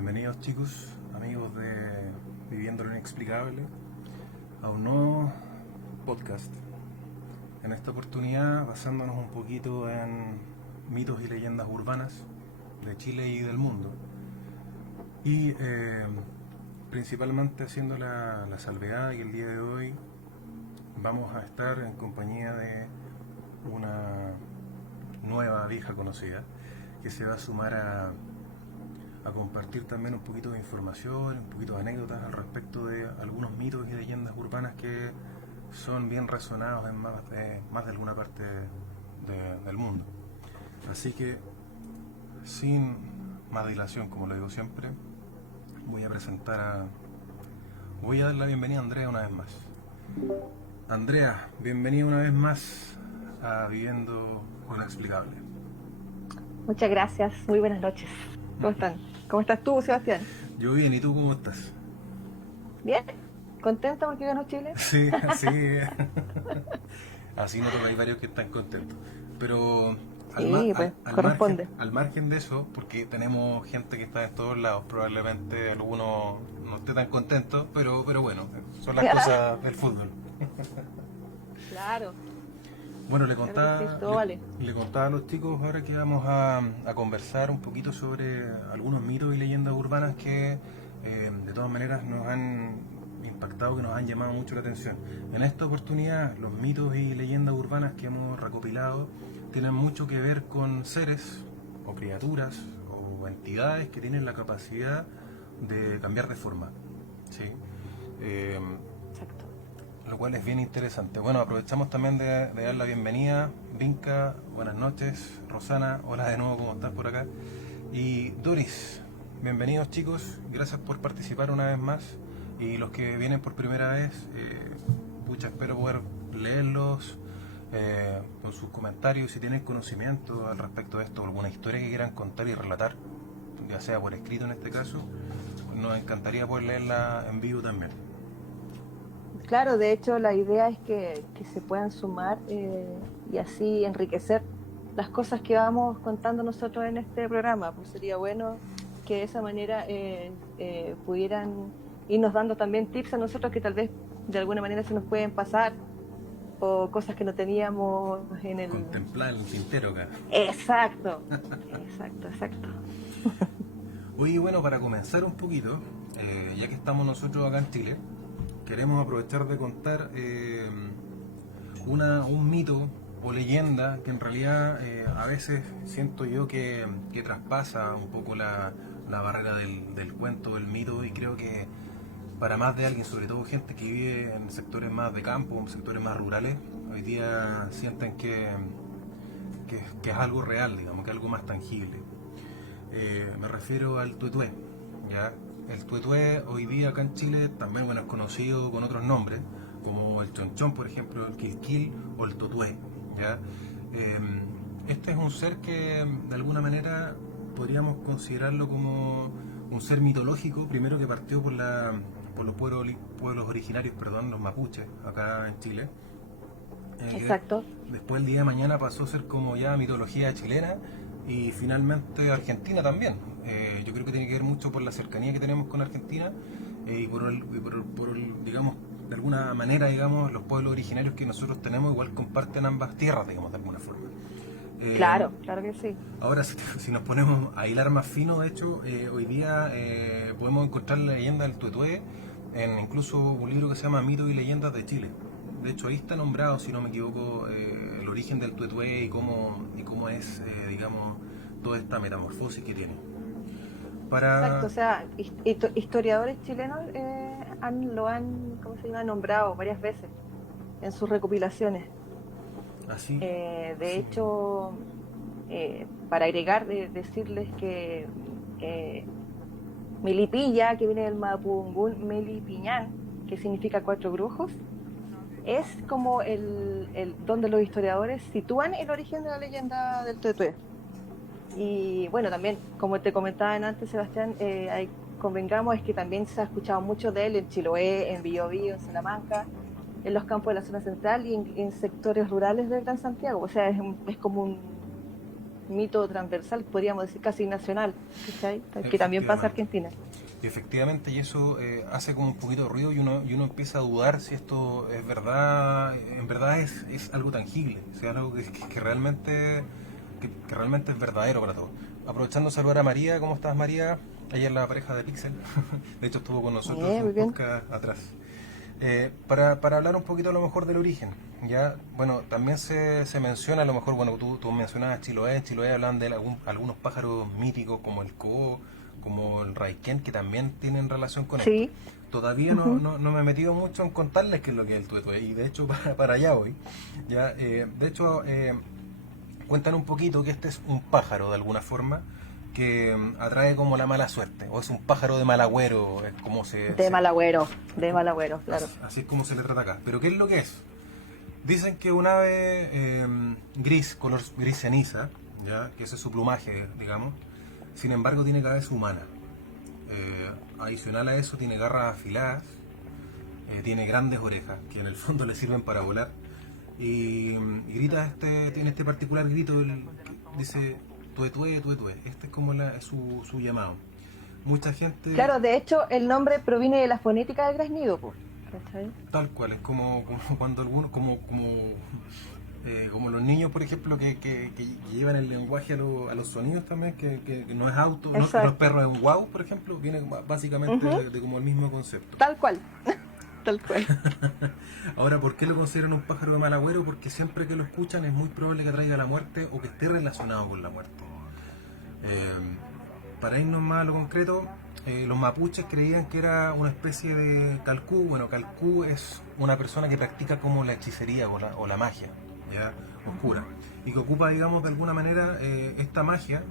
Bienvenidos chicos, amigos de Viviendo lo Inexplicable, a un nuevo podcast. En esta oportunidad basándonos un poquito en mitos y leyendas urbanas de Chile y del mundo. Y principalmente haciendo la salvedad que el día de hoy vamos a estar en compañía de una nueva vieja conocida que se va a sumar a compartir también un poquito de información, un poquito de anécdotas al respecto de algunos mitos y leyendas urbanas que son bien resonados en más de alguna parte del mundo. Así que, sin más dilación, como lo digo siempre, voy a dar la bienvenida a Andrea una vez más. Andrea, bienvenida una vez más a Viviendo lo Inexplicable. Muchas gracias, muy buenas noches. ¿Cómo están? ¿Cómo estás tú, Sebastián? Yo bien, ¿y tú cómo estás? ¿Bien? ¿Contenta porque ganó Chile? Sí, así. Así noto que hay varios que están contentos. Pero Sí, pues, corresponde. al margen de eso, porque tenemos gente que está en todos lados, probablemente algunos no esté tan contentos, pero bueno, son las cosas del fútbol. Claro, Bueno, claro que sí, todo vale. le contaba a los chicos ahora que vamos a conversar un poquito sobre algunos mitos y leyendas urbanas que de todas maneras nos han impactado, que nos han llamado mucho la atención. En esta oportunidad, los mitos y leyendas urbanas que hemos recopilado tienen mucho que ver con seres o criaturas o entidades que tienen la capacidad de cambiar de forma, ¿sí? Eh, Exacto. lo cual es bien interesante. Bueno, aprovechamos también de dar la bienvenida. Vinca, buenas noches. Rosana, hola de nuevo, ¿cómo estás por acá? Y Doris, bienvenidos chicos, gracias por participar una vez más. Y los que vienen por primera vez, pucha, espero poder leerlos con sus comentarios. Si tienen conocimiento al respecto de esto, alguna historia que quieran contar y relatar, ya sea por escrito en este caso, nos encantaría poder leerla en vivo también. Claro, de hecho la idea es que se puedan sumar y así enriquecer las cosas que vamos contando nosotros en este programa. Pues sería bueno que de esa manera pudieran irnos dando también tips a nosotros que tal vez de alguna manera se nos pueden pasar o cosas que no teníamos en el... Contemplar el tintero acá. Exacto, exacto, exacto. Oye, bueno, para comenzar un poquito, ya que estamos nosotros acá en Chile, queremos aprovechar de contar un mito o leyenda que en realidad a veces siento yo que traspasa un poco la barrera del cuento, del mito, y creo que para más de alguien, sobre todo gente que vive en sectores más de campo, en sectores más rurales, hoy día sienten que es algo real, digamos, que es algo más tangible. Me refiero al tuetué, ¿ya? El tuetué hoy día acá en Chile también, bueno, es conocido con otros nombres, como el chonchón, por ejemplo, el quilquil o el totué, ¿ya? Eh, este es un ser que de alguna manera podríamos considerarlo como un ser mitológico, primero que partió por los pueblos originarios, perdón, los mapuches, acá en Chile. Que Exacto. después el día de mañana pasó a ser como ya mitología chilena y finalmente Argentina también. Yo creo que tiene que ver mucho por la cercanía que tenemos con Argentina digamos, de alguna manera, digamos, los pueblos originarios que nosotros tenemos igual comparten ambas tierras, digamos, de alguna forma. Eh, Claro, claro que sí. Ahora, si nos ponemos a hilar más fino, de hecho, hoy día podemos encontrar la leyenda del tuetué en incluso un libro que se llama Mitos y Leyendas de Chile. De hecho, ahí está nombrado, si no me equivoco, el origen del tuetué y cómo es, digamos, toda esta metamorfosis que tiene. Exacto, Para... o sea, historiadores chilenos lo han, ¿cómo se llama?, nombrado varias veces en sus recopilaciones. Así, De sí. hecho, para agregar, decirles que eh, Melipilla, que viene del mapudungún Melipiñán, que significa cuatro brujos, es como donde los historiadores sitúan el origen de la leyenda del Tetué. Y bueno, también, como te comentaban antes, Sebastián, convengamos es que también se ha escuchado mucho de él en Chiloé, en Biobío, en Salamanca, en los campos de la zona central y en sectores rurales del Gran Santiago. O sea, es como mito transversal, podríamos decir casi nacional, ¿cachai? Que también pasa en Argentina. Efectivamente, y eso hace como un poquito de ruido y uno empieza a dudar si esto es verdad, en verdad es algo tangible, o sea, algo que realmente, que realmente es verdadero para todos. Aprovechando de saludar a María, ¿cómo estás, María? Ella es la pareja de Pixel, de hecho estuvo con nosotros en Muy un bien. podcast atrás. Para hablar un poquito a lo mejor del origen, ya, bueno, también se menciona a lo mejor, bueno, tú mencionabas Chiloé, en Chiloé hablan de algunos pájaros míticos como el coó, como el raiquén, que también tienen relación con esto. Sí. Todavía Ujú. no me he metido mucho en contarles qué es lo que es el tuetue, y de hecho para allá voy, ya, de hecho, cuentan un poquito que este es un pájaro de alguna forma, que atrae como la mala suerte, o es un pájaro de mal agüero, es como De Malagüero, claro. así es como se le trata acá. Pero ¿qué es lo que es? Dicen que un ave gris, color gris ceniza, ¿ya? Que ese es su plumaje, digamos. Sin embargo, tiene cabeza humana. Adicional a eso, tiene garras afiladas, tiene grandes orejas, que en el fondo le sirven para volar. Y grita tiene este particular grito, que dice tuetue, tuetue. Este es como es su llamado. Mucha gente, Claro, de hecho, el nombre proviene de la fonética del graznido, pues. ¿Cachai? tal cual, es como cuando algunos, como los niños, por ejemplo, que llevan el lenguaje a los sonidos también, que no es auto, no es Exacto. perro, es un wow, por ejemplo, viene básicamente Ujú. de como el mismo concepto. Tal cual, tal cual. Ahora, ¿por qué lo consideran un pájaro de mal agüero? Porque siempre que lo escuchan es muy probable que traiga la muerte o que esté relacionado con la muerte. Para irnos más a lo concreto, los mapuches creían que era una especie de calcú. Bueno, calcú es una persona que practica como la hechicería o la magia, ¿ya? Oscura. Y que ocupa, digamos, de alguna manera esta magia,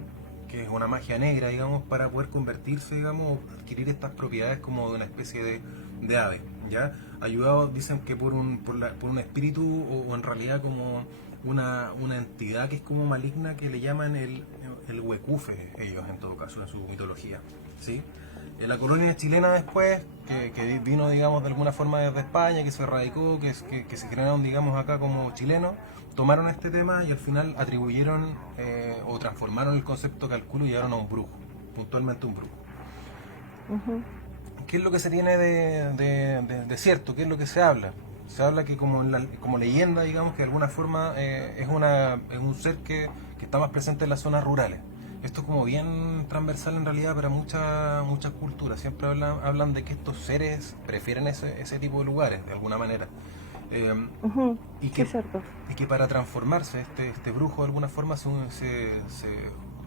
que es una magia negra, digamos, para poder convertirse, digamos, adquirir estas propiedades como de una especie de ave, ¿ya? Ayudados, dicen que por un espíritu o en realidad como una entidad que es como maligna, que le llaman el huecufe, ellos en todo caso, en su mitología, ¿sí? En la colonia chilena después, que vino, digamos, de alguna forma desde España, que se radicó, que se generaron, digamos, acá como chilenos, tomaron este tema y al final atribuyeron o transformaron el concepto cálculo y llevaron a un brujo, puntualmente un brujo. Ujú. ¿Qué es lo que se tiene de cierto? ¿Qué es lo que se habla? Se habla que como leyenda, digamos, que de alguna forma es un ser que está más presente en las zonas rurales. Esto es como bien transversal en realidad para muchas culturas. Siempre hablan de que estos seres prefieren ese tipo de lugares, de alguna manera. Eh, Ujú. y, Sí, que, es cierto. y que para transformarse este brujo de alguna forma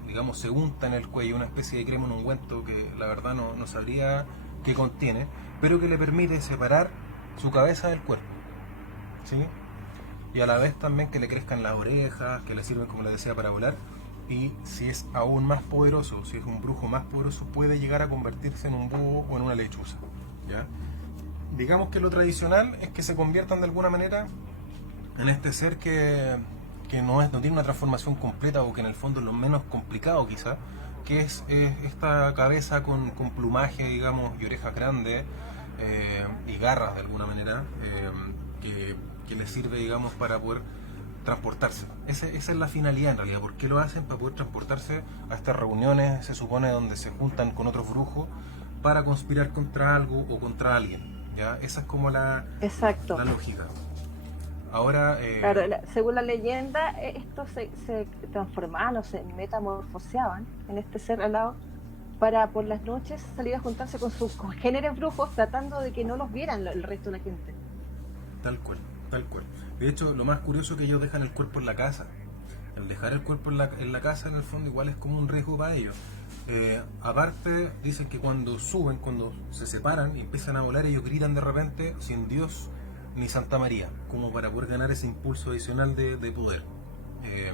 digamos, se unta en el cuello una especie de crema, un ungüento que la verdad no sabría qué contiene, pero que le permite separar su cabeza del cuerpo, ¿sí? Y a la vez también que le crezcan las orejas, que le sirven, como le decía, para volar. Y si es aún más poderoso, si es un brujo más poderoso, puede llegar a convertirse en un búho o en una lechuza, ¿ya? Digamos que lo tradicional es que se conviertan de alguna manera en este ser que no tiene una transformación completa, o que en el fondo es lo menos complicado quizá, que es esta cabeza con plumaje, digamos, y orejas grandes, y garras de alguna manera, que les sirve, digamos, para poder transportarse. Esa es la finalidad en realidad. ¿Por qué lo hacen? Para poder transportarse a estas reuniones, se supone, donde se juntan con otros brujos para conspirar contra algo o contra alguien. ¿Ya? Esa es como Exacto. la lógica. Ahora, Claro, según la leyenda, estos se transformaban o se metamorfoseaban en este ser alado para por las noches salir a juntarse con sus congéneres brujos tratando de que no los vieran el resto de la gente. tal cual, tal cual. De hecho, lo más curioso es que ellos dejan el cuerpo en la casa. El dejar el cuerpo en la casa, en el fondo, igual es como un riesgo para ellos. Aparte, dicen que cuando suben, cuando se separan y empiezan a volar, ellos gritan de repente, sin Dios ni Santa María, como para poder ganar ese impulso adicional de poder. Eh,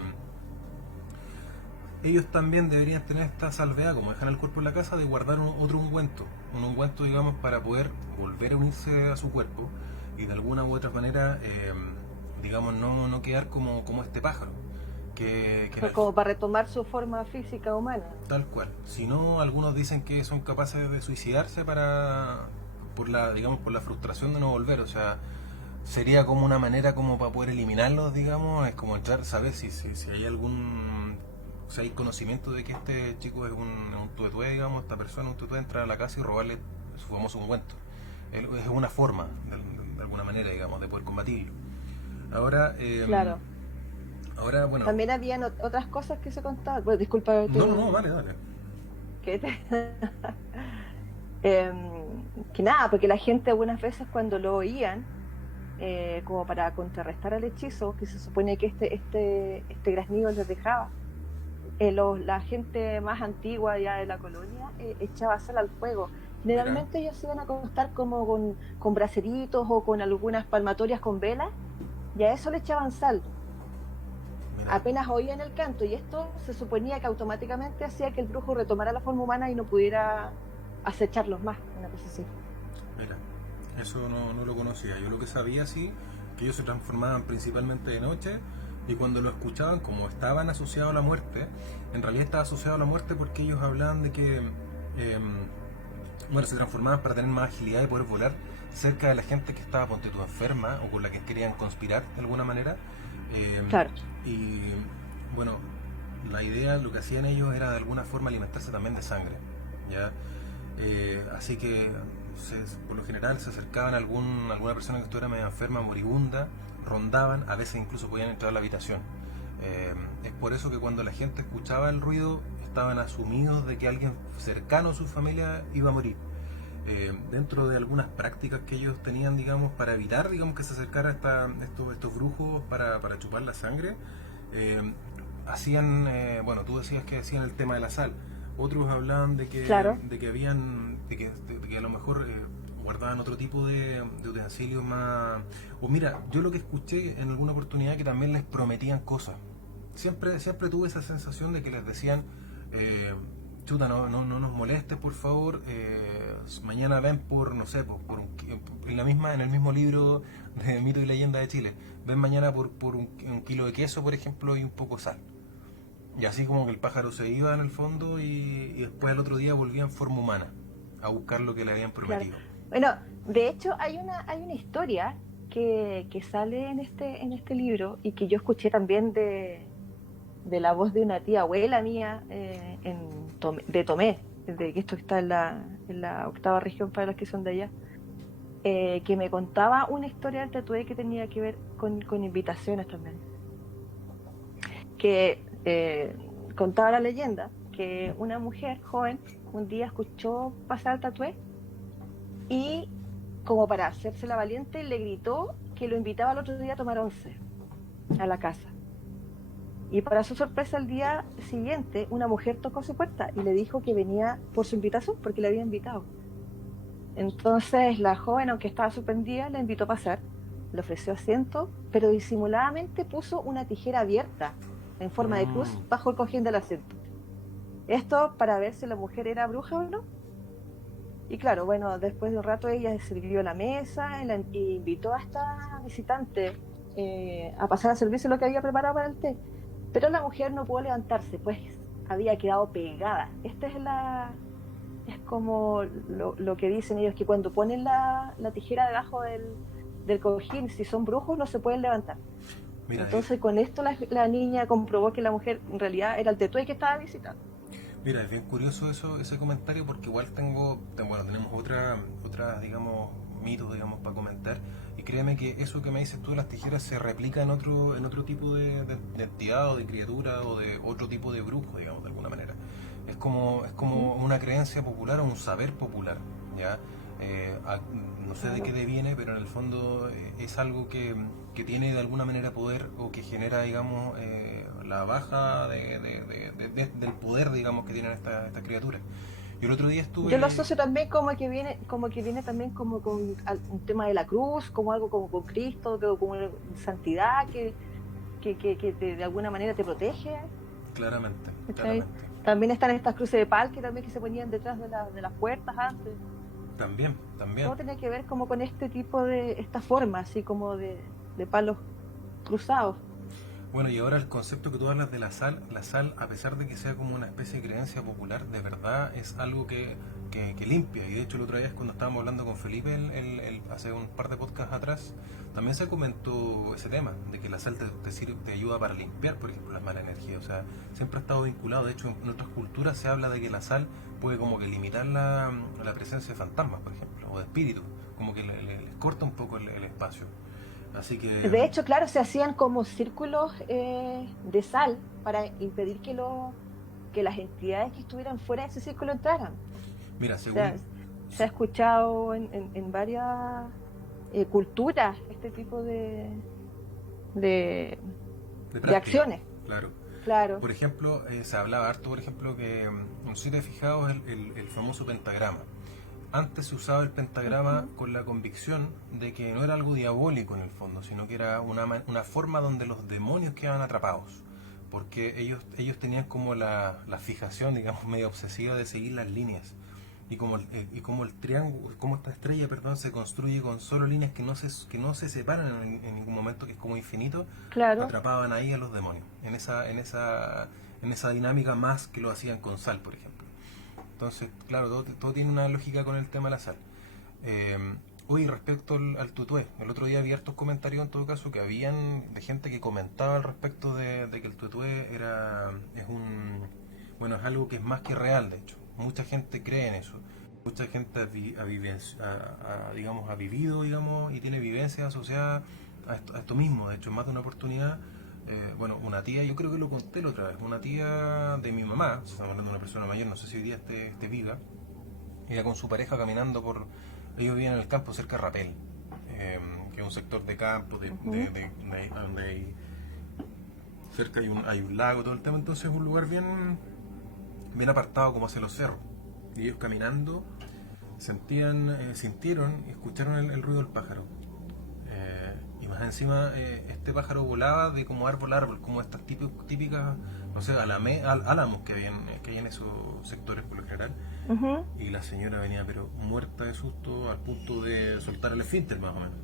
Ellos también deberían tener esta salvedad, como dejan el cuerpo en la casa, de guardar otro ungüento. Un ungüento, digamos, para poder volver a unirse a su cuerpo y de alguna u otra manera, digamos, no quedar como este pájaro. Que en Fue el, como para retomar su forma física humana. Tal cual. Si no, algunos dicen que son capaces de suicidarse por la frustración de no volver. O sea, sería como una manera como para poder eliminarlos, digamos. Es como entrar, saber si hay o sea, hay conocimiento de que este chico es un tuetué, digamos, esta persona, un tuetué, entrar a la casa y robarle su famoso ungüento. Es una forma, de alguna manera, digamos, de poder combatirlo. Ahora, Claro. ahora bueno, También habían otras cosas que se contaban. Bueno, disculpa no, no, no, dale, dale. que te- que nada, porque la gente algunas veces cuando lo oían, como para contrarrestar al hechizo, que se supone que este graznido les dejaba, la gente más antigua ya de la colonia echaba sal al fuego. Mira, Generalmente ellos se iban a acostar como con braceritos o con algunas palmatorias con velas, y a eso le echaban sal. mira, Apenas oían el canto, y esto se suponía que automáticamente hacía que el brujo retomara la forma humana y no pudiera acecharlos más, una cosa así. mira. Eso no, no lo conocía. Yo lo que sabía, sí, que ellos se transformaban principalmente de noche y cuando lo escuchaban, como estaban asociados a la muerte, en realidad estaba asociado a la muerte porque ellos hablaban de que, bueno, se transformaban para tener más agilidad y poder volar cerca de la gente que estaba, ponte tú, enferma o con la que querían conspirar de alguna manera. Eh, Claro, y bueno, la idea, lo que hacían ellos era de alguna forma alimentarse también de sangre, ¿ya? Así que por lo general se acercaban a alguna persona que estuviera medio enferma, moribunda, rondaban, a veces incluso podían entrar a la habitación. Es por eso que cuando la gente escuchaba el ruido estaban asumidos de que alguien cercano a su familia iba a morir. Dentro de algunas prácticas que ellos tenían, digamos, para evitar, digamos, que se acercara estos brujos para chupar la sangre, eh, hacían, bueno, tú decías que hacían el tema de la sal. Otros hablaban claro. de que habían, de que a lo mejor guardaban otro tipo de utensilios más. O mira, yo lo que escuché en alguna oportunidad que también les prometían cosas. Siempre tuve esa sensación de que les decían, eh, chuta, no nos molestes, por favor, mañana ven por, no sé, en el mismo libro de Mito y Leyenda de Chile, ven mañana por un kilo de queso, por ejemplo, y un poco de sal. Y así como que el pájaro se iba en el fondo y después el otro día volvía en forma humana a buscar lo que le habían Claro. prometido. Bueno, de hecho hay una historia que sale en este libro y que yo escuché también de la voz de una tía abuela mía de Tomé, de que esto está en la octava región para los que son de allá, que me contaba una historia del Tetué que tenía que ver con invitaciones también. Que contaba la leyenda que una mujer joven un día escuchó pasar al Tatué y como para hacerse la valiente le gritó que lo invitaba al otro día a tomar once a la casa. Y para su sorpresa, al día siguiente, una mujer tocó su puerta y le dijo que venía por su invitación, porque le había invitado. Entonces, la joven, aunque estaba sorprendida, la invitó a pasar, le ofreció asiento, pero disimuladamente puso una tijera abierta en forma de cruz Mm, bajo el cojín del asiento. Esto para ver si la mujer era bruja o no. Y claro, bueno, después de un rato ella sirvió la mesa y invitó a esta visitante a pasar a servirse lo que había preparado para el té. Pero la mujer no pudo levantarse, pues había quedado pegada. Es como lo que dicen ellos, que cuando ponen la tijera debajo del cojín, si son brujos, no se pueden levantar. mira, Entonces con esto la niña comprobó que la mujer en realidad era el tetué que estaba visitando. mira, es bien curioso ese comentario porque igual bueno, tenemos otra, digamos, mitos, digamos, para comentar. Y créeme que eso que me dices tú de las tijeras se replica en otro tipo de entidad o de criatura o de otro tipo de brujo, digamos, de alguna manera. Es ¿Mm? como una creencia popular o un saber popular, ¿ya? No sé de qué Claro. deviene, pero en el fondo es algo que tiene de alguna manera poder o que genera, digamos, la baja del poder, digamos, que tienen estas criaturas. Yo el otro día Yo lo estuve, asocio también como que viene también como con un tema de la cruz, como algo como con Cristo, como una santidad de alguna manera te protege. claramente, ¿Cachai? claramente, También están estas cruces de parque también que se ponían detrás de las puertas antes. también. Todo tiene que ver como con este tipo esta forma, así como de palos cruzados. Bueno, y ahora el concepto que tú hablas de la sal, a pesar de que sea como una especie de creencia popular, de verdad es algo que limpia. Y de hecho, el otro día cuando estábamos hablando con Felipe, hace un par de podcasts atrás, también se comentó ese tema, de que la sal te ayuda para limpiar, por ejemplo, la mala energía. O sea, siempre ha estado vinculado. De hecho, en otras culturas se habla de que la sal puede como que limitar la presencia de fantasmas, por ejemplo, o de espíritus, como que les corta un poco el espacio. Así que, De hecho, claro, se hacían como círculos de sal para impedir que las entidades que estuvieran fuera de ese círculo entraran. mira, O sea, según... se ha escuchado en varias culturas este tipo de, De de práctica, acciones. claro. Claro. Por ejemplo, se hablaba harto, por ejemplo, que, no sé si te has fijado, el famoso pentagrama. Antes se usaba el pentagrama Ujú. con la convicción de que no era algo diabólico en el fondo, sino que era una forma donde los demonios quedaban atrapados. Porque ellos tenían como la fijación, digamos, medio obsesiva de seguir las líneas. Y como el triángulo, como esta estrella, perdón, se construye con solo líneas que no se separan en ningún momento, que es como infinito, Claro, atrapaban ahí a los demonios, en esa dinámica más que lo hacían con sal, por ejemplo. Entonces, claro, todo tiene una lógica con el tema de la sal. Eh, Hoy, respecto al tutué, el otro día vi hartos comentarios en todo caso que habían de gente que comentaba al respecto de que el tutué es algo que es más que real, de hecho. Mucha gente cree en eso. Mucha gente digamos, ha vivido, digamos, y tiene vivencias asociadas a esto mismo. De hecho, en más de una oportunidad, bueno, una tía, yo creo que lo conté la otra vez, una tía de mi mamá, estamos hablando de una persona mayor, no sé si hoy día esté viva, iba con su pareja caminando ellos vivían en el campo cerca de Rapel, que es un sector de campo, ujú, donde cerca hay un lago, todo el tema, entonces es un lugar bien apartado como hacia los cerros. Y ellos caminando sintieron y escucharon el ruido del pájaro. Y más encima, este pájaro volaba de como árbol a árbol, como estas típicas, no sé, álamos que hay en esos sectores por lo general. ujú. Y la señora venía pero muerta de susto al punto de soltar el esfínter más o menos.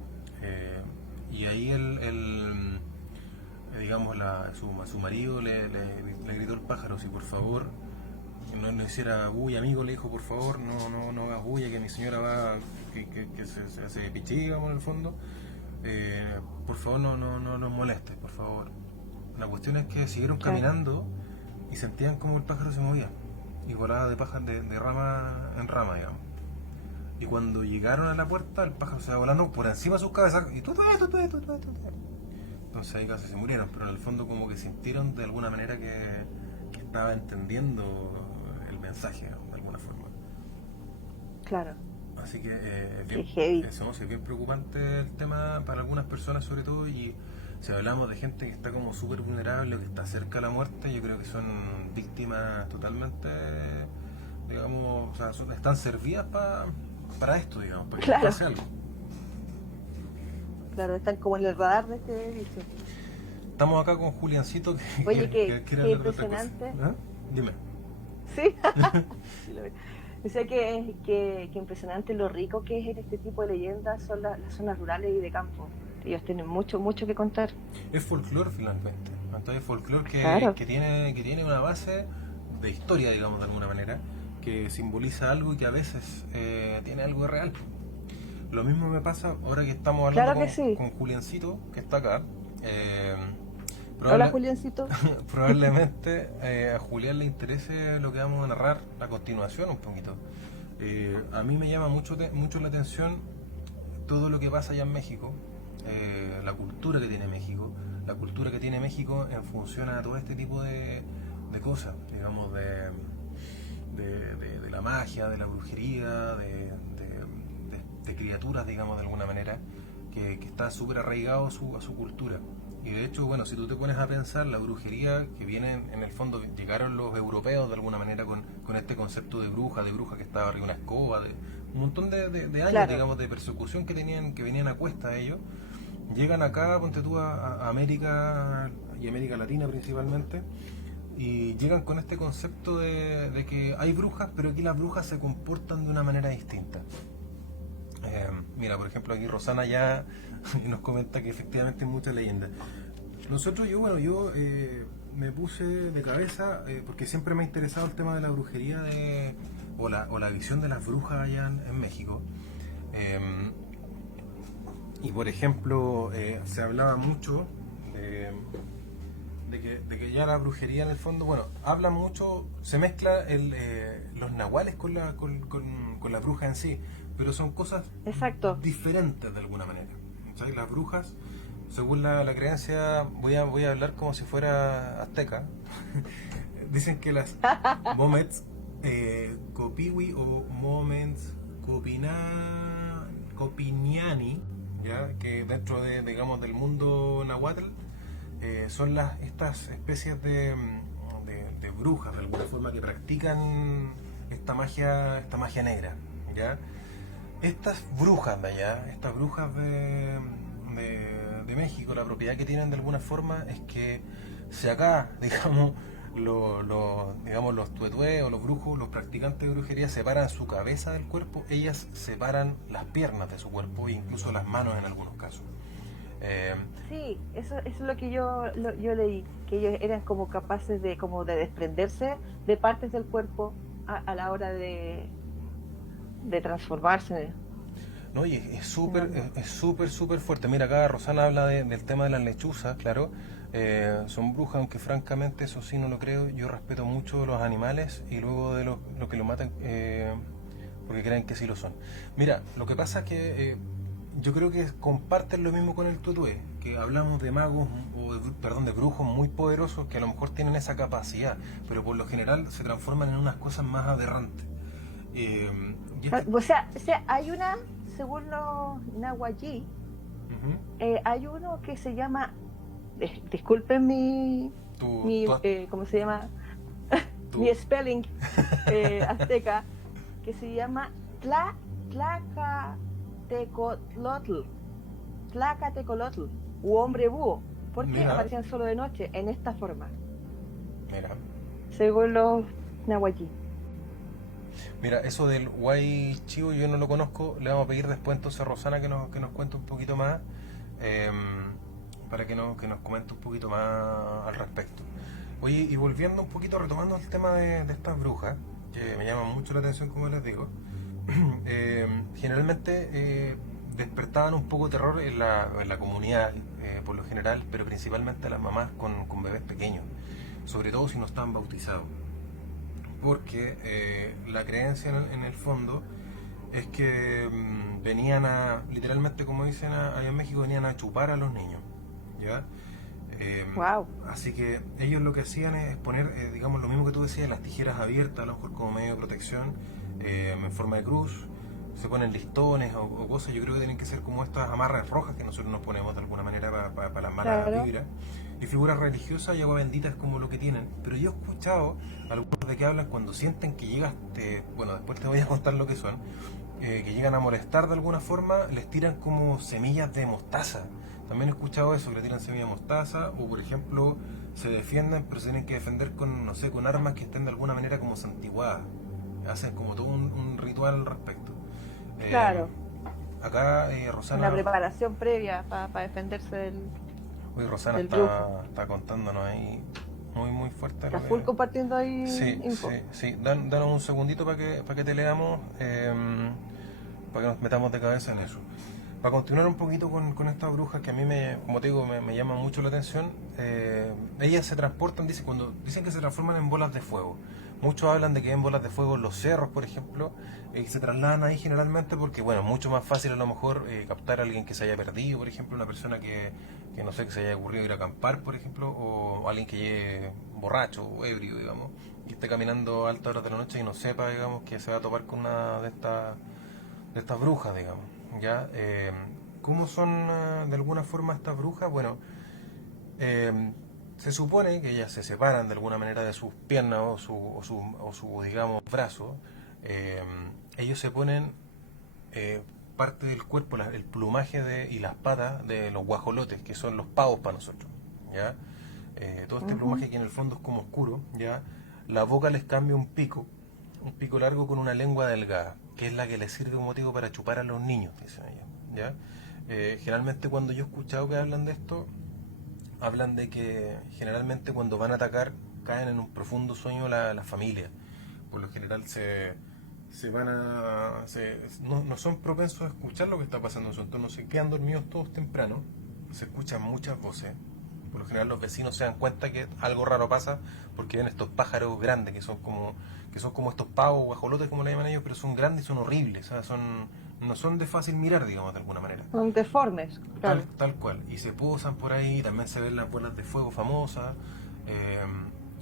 Y ahí digamos, su marido le gritó al pájaro, si por favor no hiciera bulla, amigo, le dijo, por favor, no hagas bulla, que mi señora va, que se hace pichí, digamos, en el fondo. Por favor, no nos moleste, por favor. La cuestión es que siguieron Claro. caminando y sentían como el pájaro se movía y volaba de rama en rama, digamos. Y cuando llegaron a la puerta, el pájaro se va volando por encima de sus cabezas y entonces ahí casi se murieron, pero en el fondo como que sintieron de alguna manera que estaba entendiendo el mensaje, ¿no? De alguna forma. Claro. Así que Qué heavy. es bien preocupante el tema para algunas personas sobre todo, y si hablamos de gente que está como súper vulnerable o que está cerca de la muerte, yo creo que son víctimas totalmente, digamos, o sea, están servidas para esto, digamos, para que les Claro, pase algo. claro, están como en el radar de este edificio. Estamos acá con Juliancito que, Oye, quiere qué hablar de otra cosa. impresionante. ¿Ah? Dime. Sí. Sí, lo vi. O sea que impresionante lo rico que es en este tipo de leyendas son las zonas rurales y de campo. Ellos tienen mucho, mucho que contar. Es folclore finalmente. Entonces es folclore que, Claro, que tiene una base de historia, digamos, de alguna manera, que simboliza algo y que a veces tiene algo de real. Lo mismo me pasa ahora que estamos hablando claro que con, sí. con Juliancito, que está acá. Eh, Hola, probable- Juliancito. Probablemente a Julián le interese lo que vamos a narrar a continuación un poquito. A mí me llama mucho la atención todo lo que pasa allá en México, la cultura que tiene México, en función a todo este tipo de cosas, digamos, de la magia, de la brujería, de criaturas, digamos, de alguna manera, que está súper arraigado a su cultura. Y de hecho, bueno, si tú te pones a pensar, la brujería que viene, en el fondo, llegaron los europeos de alguna manera con este concepto de bruja que estaba arriba de una escoba, de un montón de años, Claro, digamos, de persecución que venían a cuesta a ellos. Llegan acá, ponte tú, a América y América Latina principalmente, y llegan con este concepto de que hay brujas, pero aquí las brujas se comportan de una manera distinta. Mira, por ejemplo, aquí Rosana ya nos comenta que efectivamente hay muchas leyendas. Nosotros, yo me puse de cabeza, porque siempre me ha interesado el tema de la brujería o la visión de las brujas allá en México. Eh, y por ejemplo, se hablaba mucho de, de que ya la brujería en el fondo, bueno, habla mucho, se mezcla los nahuales con la bruja en sí, pero son cosas Exacto. diferentes de alguna manera. ¿Sabes? Las brujas, según la creencia, voy a hablar como si fuera azteca. Dicen que las momets, copiwi o moments copiniani, ¿ya? Que dentro de, digamos, del mundo nahuatl, son estas especies de brujas, de alguna forma, que practican esta magia negra, ¿ya? Estas brujas de allá, estas brujas de México, la propiedad que tienen de alguna forma es que si acá, digamos, digamos, los tuetués o los brujos, los practicantes de brujería separan su cabeza del cuerpo, ellas separan las piernas de su cuerpo e incluso las manos en algunos casos. Eh, Sí, eso es lo que yo leí, que ellos eran como capaces de desprenderse de partes del cuerpo a la hora de transformarse No, y es en súper, algo. súper fuerte. Mira, acá Rosana habla del tema de las lechuzas, claro. Son brujas, aunque francamente eso sí no lo creo. Yo respeto mucho los animales y luego de lo que lo matan, porque creen que sí lo son. Mira, lo que pasa es que yo creo que comparten lo mismo con el tutué, que hablamos de magos, perdón, de brujos muy poderosos que a lo mejor tienen esa capacidad, pero por lo general se transforman en unas cosas más aberrantes. Eh, y Ah, este... o sea, hay una, según los nahuayí, Ujú. hay uno que se llama, disculpen Tu, ¿cómo se llama? Mi tu, spelling azteca, que se llama Tlacatecolotl, Tlacatecolotl, u hombre búho, porque mira, aparecían solo de noche en esta forma, mira, según los nahuayí. mira, eso del guay chivo yo no lo conozco, le vamos a pedir después entonces a Rosana que nos cuente un poquito más, eh, para que nos comente un poquito más al respecto. Oye, y volviendo un poquito, retomando el tema de estas brujas, que me llama mucho la atención, como les digo, generalmente despertaban un poco de terror en la comunidad, por lo general, pero principalmente a las mamás con bebés pequeños, sobre todo si no estaban bautizados. Porque la creencia en el fondo es que venían literalmente como dicen allá en México, venían a chupar a los niños, ¿ya? Eh, Wow, Así que ellos lo que hacían es poner, digamos, lo mismo que tú decías, las tijeras abiertas, a lo mejor como medio de protección, en forma de cruz, se ponen listones o cosas, yo creo que tienen que ser como estas amarras rojas que nosotros nos ponemos de alguna manera para las malas claro. vibras, y figuras religiosas y agua bendita es como lo que tienen. Pero yo he escuchado algunos de que hablan cuando sienten que llegaste, bueno, después te voy a contar lo que son, que llegan a molestar de alguna forma, les tiran como semillas de mostaza. También he escuchado eso, que le tiran semillas de mostaza, o por ejemplo, se defienden, pero se tienen que defender con, no sé, con armas que estén de alguna manera como santiguadas. Hacen como todo un ritual al respecto. Eh, Claro, Acá una Rosana, preparación previa para defenderse uy, Rosana del brujo. está contándonos ahí muy fuerte Está lo full que... compartiendo ahí Sí, info. sí. Danos un segundito para que te leamos, para que nos metamos de cabeza en eso. Para continuar un poquito con estas brujas que a mí, como te digo, me llaman mucho la atención, ellas se transportan, dicen que se transforman en bolas de fuego. Muchos hablan de que ven bolas de fuego en los cerros, por ejemplo, y se trasladan ahí generalmente porque, bueno, es mucho más fácil a lo mejor captar a alguien que se haya perdido, por ejemplo, una persona que no sé, que se haya ocurrido ir a acampar, por ejemplo, o alguien que llegue borracho o ebrio, digamos, y esté caminando a altas horas de la noche y no sepa, digamos, que se va a topar con una de estas brujas, digamos. ¿Ya? ¿Cómo son de alguna forma estas brujas? Bueno, se supone que ellas se separan de alguna manera de sus piernas o su digamos, brazo. Eh, Ellos se ponen parte del cuerpo, el plumaje y las patas de los guajolotes, que son los pavos para nosotros. ¿Ya? Todo este Ujú. plumaje que en el fondo es como oscuro, ¿ya? La boca les cambia un pico largo con una lengua delgada, que es la que les sirve como motivo para chupar a los niños, dicen ellos, ¿ya? Generalmente cuando yo he escuchado que hablan de esto, hablan de que generalmente cuando van a atacar caen en un profundo sueño la familia. Por lo general se van a... no son propensos a escuchar lo que está pasando en su entorno, se quedan dormidos todos temprano, se escuchan muchas voces. Por lo general los vecinos se dan cuenta que algo raro pasa porque ven estos pájaros grandes que son como estos pavos o ajolotes como le llaman ellos, pero son grandes y son horribles, o sea, no son de fácil mirar, digamos, de alguna manera. Son deformes, claro. Tal cual. Y se posan por ahí, también se ven las bolas de fuego famosas.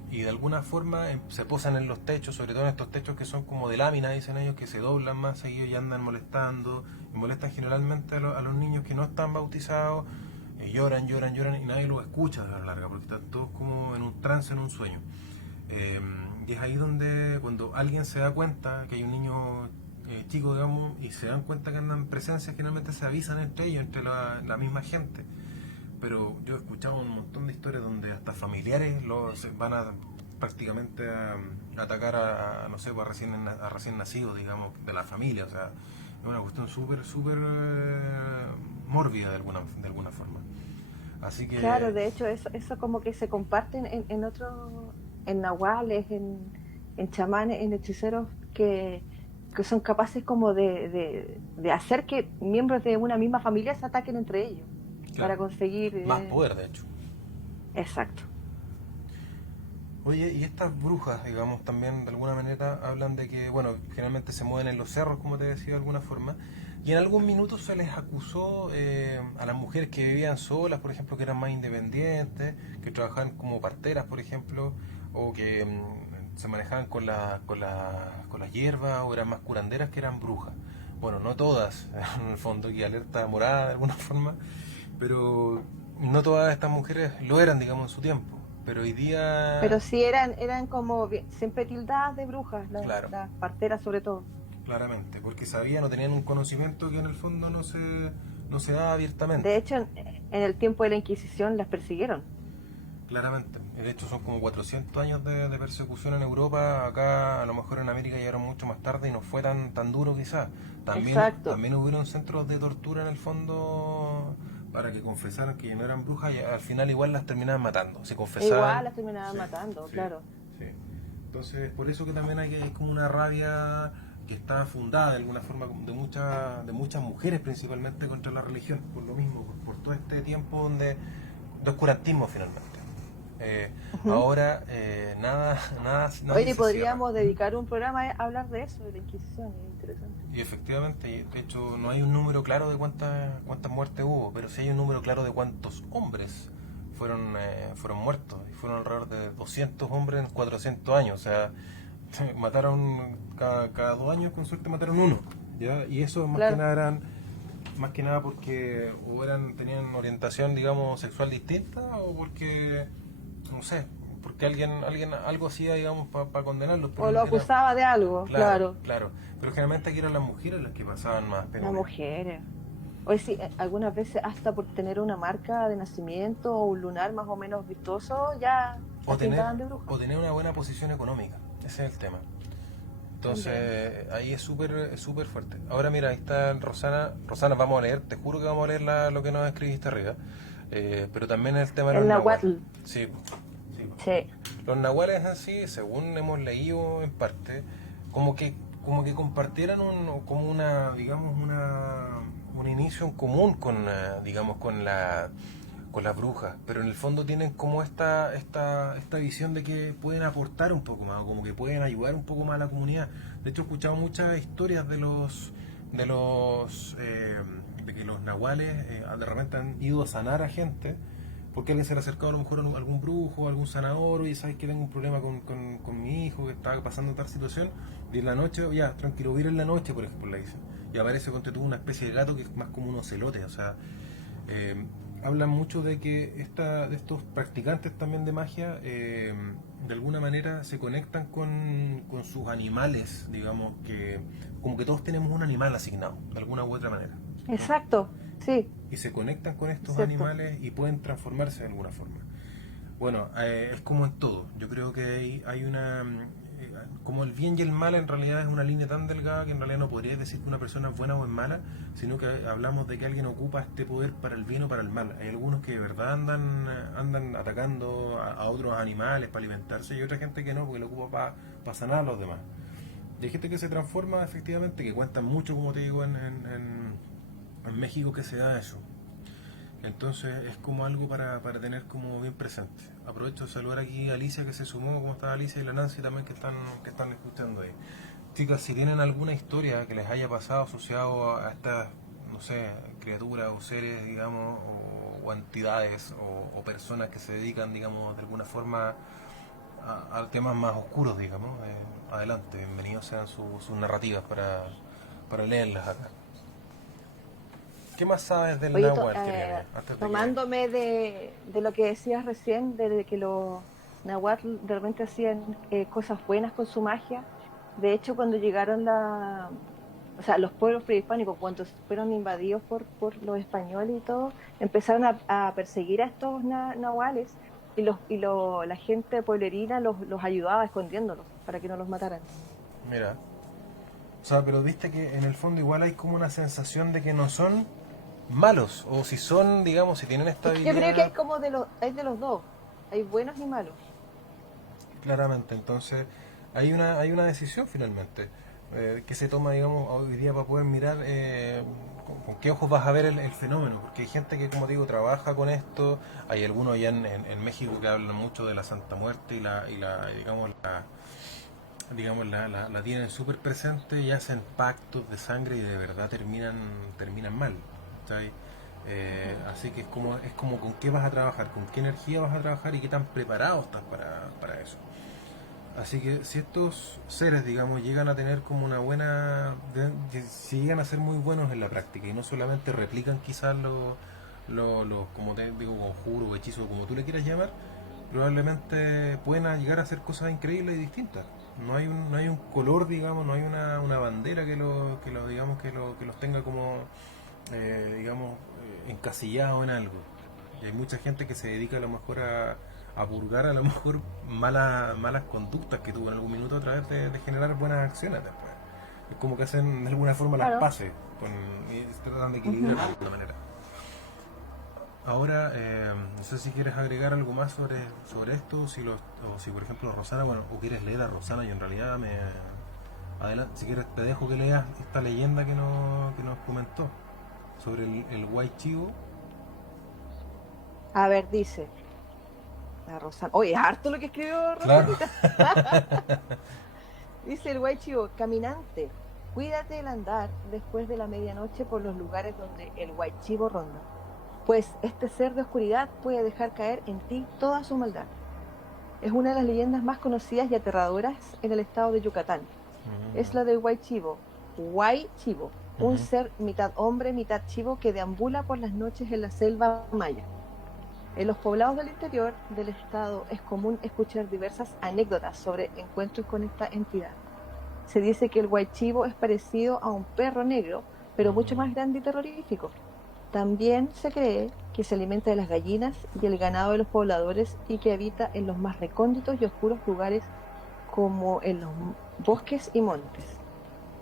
Y de alguna forma se posan en los techos, sobre todo en estos techos que son como de lámina, dicen ellos, que se doblan más seguido y andan molestando. Y molestan generalmente a los niños que no están bautizados. Lloran y nadie los escucha a la larga, porque están todos como en un trance, en un sueño. Y es ahí donde cuando alguien se da cuenta que hay un niño chico, digamos, y se dan cuenta que andan presencias, generalmente se avisan entre ellos, entre la misma gente. Pero yo he escuchado un montón de historias donde hasta familiares van a prácticamente a atacar no sé, pues a recién nacidos, digamos, de la familia. O sea, es una cuestión súper mórbida de alguna forma. Así que... Claro, de hecho, eso como que se comparten en otros, en nahuales, en chamanes, en hechiceros que son capaces como de hacer que miembros de una misma familia se ataquen entre ellos. Claro. Para conseguir... Más poder, de hecho. Exacto. Oye, y estas brujas, digamos, también de alguna manera hablan de que, bueno, generalmente se mueven en los cerros, como te decía de alguna forma, y en algún minuto se les acusó a las mujeres que vivían solas, por ejemplo, que eran más independientes, que trabajaban como parteras, por ejemplo, o que se manejaban con las hierbas, o eran más curanderas, que eran brujas. Bueno, no todas, en el fondo, y alerta morada de alguna forma, pero no todas estas mujeres lo eran, digamos, en su tiempo. Pero hoy día... Pero sí eran como siempre tildadas de brujas, Claro. las parteras sobre todo. Claramente, porque sabían o tenían un conocimiento que en el fondo no se da abiertamente. De hecho, en el tiempo de la Inquisición las persiguieron. Claramente. De hecho, son como 400 años de persecución en Europa. Acá, a lo mejor en América llegaron mucho más tarde y no fue tan duro quizás. También hubieron centros de tortura en el fondo para que confesaran que no eran brujas y al final igual las terminaban matando. Se confesaban. Igual las terminaban matando, sí, claro. Sí. Entonces, por eso que también hay como una rabia que está fundada de alguna forma de muchas mujeres principalmente contra la religión, por lo mismo, por todo este tiempo de oscurantismo finalmente. Ahora nada Oye, se podríamos cierra. dedicar un programa a hablar de eso, de la Inquisición, es interesante. Y efectivamente, de hecho no hay un número claro de cuántas muertes hubo, pero sí hay un número claro de cuántos hombres fueron muertos, y fueron alrededor de 200 hombres en 400 años, o sea, mataron cada 2 años, con suerte mataron uno, ¿ya? Y eso más que nada porque tenían orientación, digamos, sexual distinta, o porque, no sé, porque algo hacía, digamos, para condenarlos. O lo acusaba de algo, claro. Claro, pero generalmente aquí eran las mujeres las que pasaban más pena. Las mujeres. Hoy sí, algunas veces hasta por tener una marca de nacimiento o un lunar más o menos vistoso, ya O tildaban de bruja. tener una buena posición económica, ese es el tema. Entonces, ahí es súper fuerte. Ahora mira, ahí está Rosana. Rosana, vamos a leer, te juro que vamos a leer lo que nos escribiste arriba. Pero también el tema de los nahuatl. Sí. Sí. Los nahuales así, según hemos leído en parte, como que compartieran un inicio en común digamos, con las brujas, pero en el fondo tienen como esta visión de que pueden aportar un poco más, como que pueden ayudar un poco más a la comunidad. De hecho, he escuchado muchas historias de que los nahuales de repente han ido a sanar a gente, porque alguien se le ha acercado a lo mejor a algún brujo, algún sanador, y sabes que tengo un problema con mi hijo, que está pasando tal situación, y en la noche, ya, tranquilo, huir en la noche, por ejemplo, le dicen, y aparece con una especie de gato que es más como un ocelote, o sea, hablan mucho de que de estos practicantes también de magia, de alguna manera se conectan con sus animales, digamos, que como que todos tenemos un animal asignado, de alguna u otra manera, ¿no? Exacto, sí. Y se conectan con estos Cierto. animales y pueden transformarse de alguna forma. Bueno, es como en todo. Yo creo que hay como el bien y el mal en realidad es una línea tan delgada que en realidad no podrías decir que una persona es buena o es mala, sino que hablamos de que alguien ocupa este poder para el bien o para el mal. Hay algunos que de verdad andan atacando a otros animales para alimentarse y otra gente que no, porque lo ocupa para sanar a los demás. Y hay gente que se transforma efectivamente, que cuentan mucho, como te digo, en México que se da eso. Entonces es como algo para tener como bien presente. Aprovecho de saludar aquí a Alicia que se sumó, ¿cómo está Alicia? Y la Nancy también que están escuchando ahí. Chicas, si tienen alguna historia que les haya pasado asociado a estas, no sé, criaturas o seres, digamos, o entidades o personas que se dedican, digamos, de alguna forma a temas más oscuros, digamos, adelante, bienvenidos sean sus narrativas para leerlas acá. ¿Qué más sabes del Oye, náhuatl, Kiriania? Antes de que... tomándome de lo que decías recién, de que los nahuatl de repente hacían cosas buenas con su magia. De hecho, cuando llegaron o sea, los pueblos prehispánicos, cuando fueron invadidos por los españoles y todo, empezaron a perseguir a estos nahuales la gente pueblerina los ayudaba escondiéndolos para que no los mataran. Mira, o sea, pero viste que en el fondo igual hay como una sensación de que no son malos, o si son, digamos, si tienen esta Es que yo creo que hay habilidad, como hay de los dos, hay buenos y malos. claramente, entonces hay una decisión finalmente que se toma, digamos, hoy día para poder mirar con qué ojos vas a ver el fenómeno, porque hay gente que, como digo, trabaja con esto, hay algunos allá en México que hablan mucho de la Santa Muerte y la tienen súper presente y hacen pactos de sangre y de verdad terminan mal. ¿Cachai? Así que es como con qué vas a trabajar, con qué energía vas a trabajar y qué tan preparado estás para eso. Así que si estos seres, digamos, llegan a tener como una buena... si llegan a ser muy buenos en la práctica y no solamente replican quizás como te digo, conjuros o hechizos, como tú le quieras llamar, probablemente pueden llegar a hacer cosas increíbles y distintas. No hay un color, digamos, no hay una bandera digamos, que los tenga como, digamos, encasillados en algo. Y hay mucha gente que se dedica a lo mejor a purgar a lo mejor malas conductas que tuvo en algún minuto a través de generar buenas acciones después. Es como que hacen de alguna forma las Claro. paces y se tratan de equilibrar Ujú. de alguna manera. Ahora, no sé si quieres agregar algo más sobre esto, o si por ejemplo Rosana, bueno, o quieres leer a Rosana y en realidad adelante, si quieres te dejo que leas esta leyenda que nos comentó sobre el White Chivo. A ver, dice la Rosana. Oye, es harto lo que escribió Claro. Rosanita. Dice el Guaychivo, caminante, cuídate del andar después de la medianoche por los lugares donde el Guaychivo ronda, pues este ser de oscuridad puede dejar caer en ti toda su maldad. Es una de las leyendas más conocidas y aterradoras en el estado de Yucatán. Es la del Guaychivo. Guaychivo, un Ujú. ser mitad hombre, mitad chivo que deambula por las noches en la selva maya. En los poblados del interior del estado es común escuchar diversas anécdotas sobre encuentros con esta entidad. Se dice que el guaychivo es parecido a un perro negro, pero mucho más grande y terrorífico. También se cree que se alimenta de las gallinas y el ganado de los pobladores y que habita en los más recónditos y oscuros lugares como en los bosques y montes.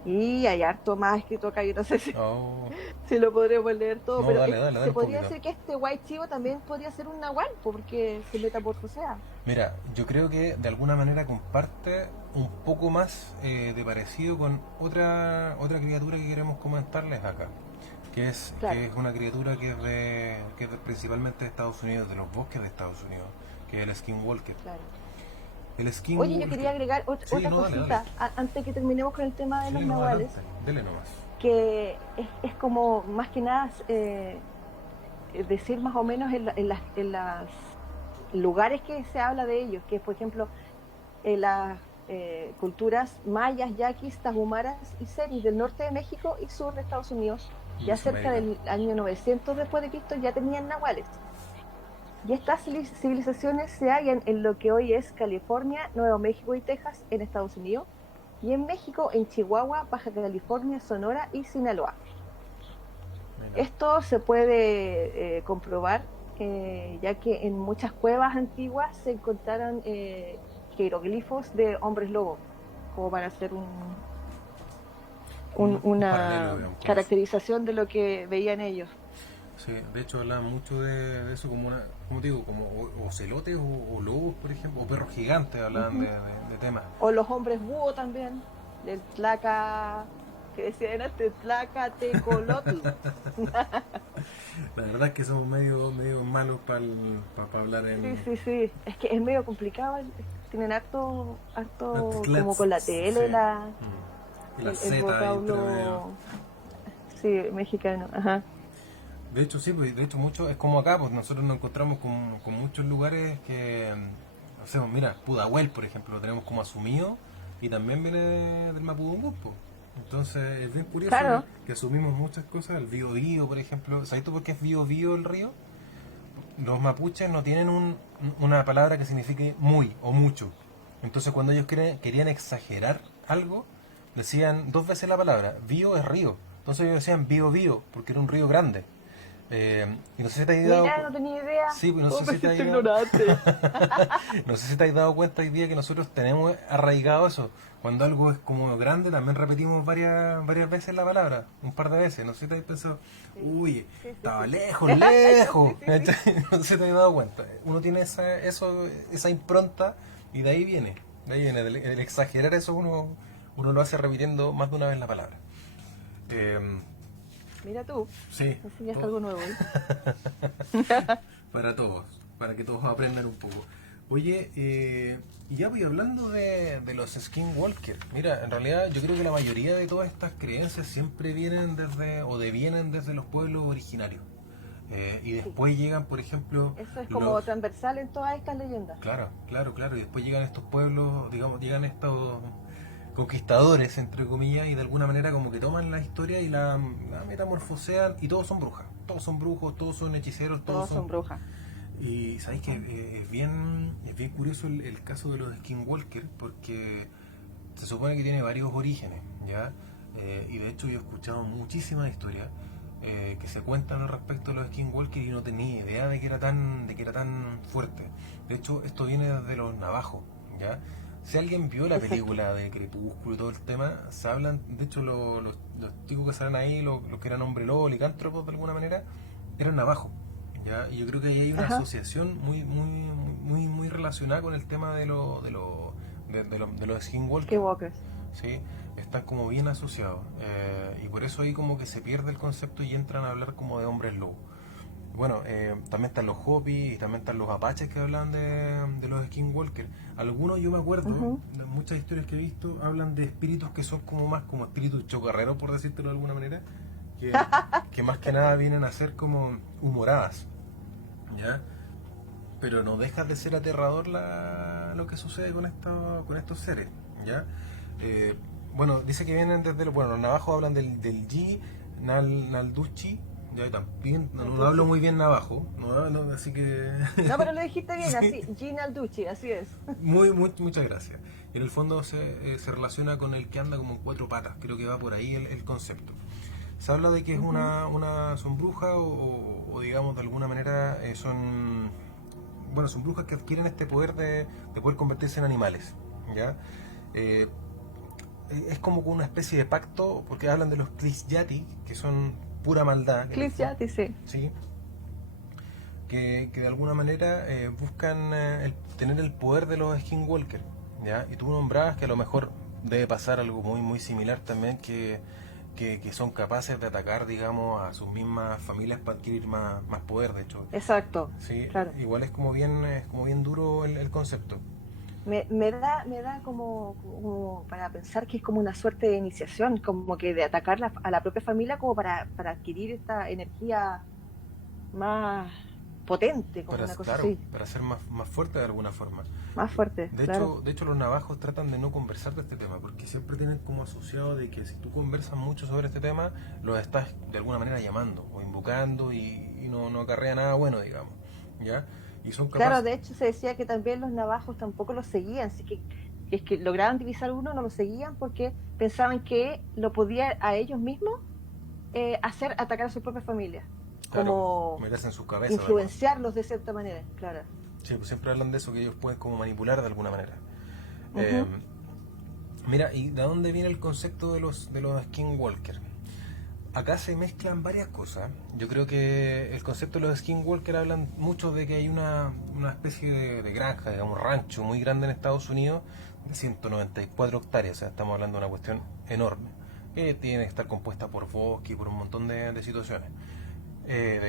Y hay harto más escrito acá, yo no sé si, Oh, si lo podremos leer todo, no, pero dale se un podría poquito. decir que este white chivo también podría ser un nahual, porque se metamorfosea. Mira, yo creo que de alguna manera comparte un poco más de parecido con otra criatura que queremos comentarles acá, que es, Claro, que es una criatura que es principalmente de Estados Unidos, de los bosques de Estados Unidos, que es el Skinwalker. claro. El Oye, yo quería Skinwalker. agregar Sí, otra no, dale. cosita antes que terminemos con el tema de Sí, los no, adelante. nahuales, Dele nomás. que es como más que nada decir más o menos en las lugares que se habla de ellos, que es por ejemplo en las culturas mayas, yaquis, tahumaras y seris del norte de México y sur de Estados Unidos, Y ya cerca Mesoamérica. del año 900 después de Cristo ya tenían nahuales. Y estas civilizaciones se hallan en lo que hoy es California, Nuevo México y Texas en Estados Unidos, y en México, en Chihuahua, Baja California, Sonora y Sinaloa. Mira. Esto se puede comprobar ya que en muchas cuevas antiguas se encontraron jeroglifos de hombres lobo. como para hacer Un una paralelo, digamos, con eso. caracterización de lo que veían ellos. Sí, de hecho hablaban mucho de eso como como te digo, como ocelotes o lobos, por ejemplo, o perros gigantes, hablaban Ujú. de temas. O los hombres búho también, del tlaca, que decían antes, tlaca tecolotl. La verdad es que somos medio malos para hablar Sí, en sí, sí. Es que es medio complicado. Tienen harto como Anticlets, con la sí. tele, Y la el Z ahí entre medio. vocablo, sí, mexicano. Ajá. De hecho, sí, pues, de hecho, mucho es como acá, pues nosotros nos encontramos con muchos lugares que, no sé, pues, mira, Pudahuel, por ejemplo, lo tenemos como asumido y también viene del Mapudungun, pues. Entonces es bien curioso Claro, que asumimos muchas cosas, el Biobío, por ejemplo. ¿Sabes tú por qué es Biobío el río? Los mapuches no tienen una palabra que signifique muy o mucho. Entonces cuando ellos querían exagerar algo, decían dos veces la palabra. Bío es río. Entonces ellos decían bío bío, porque era un río grande. Y no sé si te has dado mira, no tenía idea. sí, pues no Oh, sé me si te has siento ignorante. no sé si te has dado cuenta hoy día que nosotros tenemos arraigado eso. Cuando algo es como grande, también repetimos varias veces la palabra, un par de veces. No sé si te has pensado, Sí, uy, sí, sí, estaba sí. lejos, Sí, lejos. sí, sí. ¿Cachai? No sé si te has dado cuenta. Uno tiene esa impronta y de ahí viene, el exagerar eso uno lo hace repitiendo más de una vez la palabra. Eh, Mira tú, sí, me enseñaste todo, algo nuevo hoy. para todos, para que todos aprendan un poco. Oye, y ya voy hablando de los skinwalker. Mira, en realidad yo creo que la mayoría de todas estas creencias siempre vienen o devienen desde los pueblos originarios. Y Sí, después llegan, por ejemplo, eso es los... como transversal en todas estas leyendas. Claro, claro, claro. Y después llegan estos pueblos, digamos, llegan estos conquistadores, entre comillas, y de alguna manera como que toman la historia y la metamorfosean y todos son brujas. Todos son brujos, todos son hechiceros, todos Todos son... son brujas. Y sabéis que Ujú. es bien curioso el caso de los skinwalker porque se supone que tiene varios orígenes, ¿ya? Y de hecho yo he escuchado muchísimas historias que se cuentan al respecto de los skinwalker y no tenía idea de que era tan fuerte. De hecho, esto viene desde los navajos, ¿ya? Si alguien vio la Exacto. película de Crepúsculo y todo el tema, se hablan, de hecho los tipos que salen ahí, los que eran hombre lobo, licántropos de alguna manera, eran navajos. ¿Ya? Y yo creo que ahí hay una Ajá. asociación muy relacionada con el tema de los skinwalker. Skinwalkers. ¿Sí? Están como bien asociados. Y por eso ahí como que se pierde el concepto y entran a hablar como de hombres lobo. Bueno, también están los Hopi y también están los Apaches que hablan de los skinwalker. Algunos yo me acuerdo, Ujú. de muchas historias que he visto, hablan de espíritus que son como más como espíritus chocarreros, por decírtelo de alguna manera, que, que más que nada vienen a ser como humoradas, ¿ya? Pero no deja de ser aterrador lo que sucede con estos seres, ¿ya? Eh, bueno, dice que vienen desde los navajos hablan del G, Nalduchi, ya y también, no hablo Alducci. muy bien navajo, así que No, pero lo dijiste bien, sí, así. Gina Alducci, así es. muchas gracias. En el fondo se relaciona con el que anda como en cuatro patas, creo que va por ahí el concepto. Se habla de que es Ujú. son brujas o digamos de alguna manera son brujas que adquieren este poder de poder convertirse en animales, ¿ya? Eh, es como una especie de pacto, porque hablan de los Yati, que son pura maldad, en el Cliff fondo, ya dice. ¿sí? Que de alguna manera buscan tener el poder de los Skinwalker, ¿ya? Y tú nombrabas que a lo mejor debe pasar algo muy similar también, que son capaces de atacar, digamos, a sus mismas familias para adquirir más poder, de hecho. Exacto, Sí, claro. igual es como bien duro el concepto. Me da como para pensar que es como una suerte de iniciación, como que de atacar a la propia familia como para adquirir esta energía más potente, como una cosa Claro, así, para ser más fuerte de alguna forma. más fuerte, claro. De hecho, los navajos tratan de no conversar de este tema, porque siempre tienen como asociado de que si tú conversas mucho sobre este tema, los estás de alguna manera llamando o invocando y no acarrea nada bueno, digamos, ¿ya? Y son Claro, capaces, de hecho se decía que también los navajos tampoco los seguían, así que si es que lograban divisar uno, no lo seguían porque pensaban que lo podía a ellos mismos hacer atacar a su propia familia, claro, como meterse en sus cabezas de alguna. influenciarlos de cierta manera, claro. Sí, pues siempre hablan de eso, que ellos pueden como manipular de alguna manera. Eh, Ujú. Mira, ¿y de dónde viene el concepto de los skinwalkers? Acá se mezclan varias cosas. Yo creo que el concepto de los skinwalkers hablan mucho de que hay una especie de granja, digamos, rancho muy grande en Estados Unidos de 194 hectáreas. O sea, estamos hablando de una cuestión enorme que tiene que estar compuesta por bosque y por un montón de situaciones,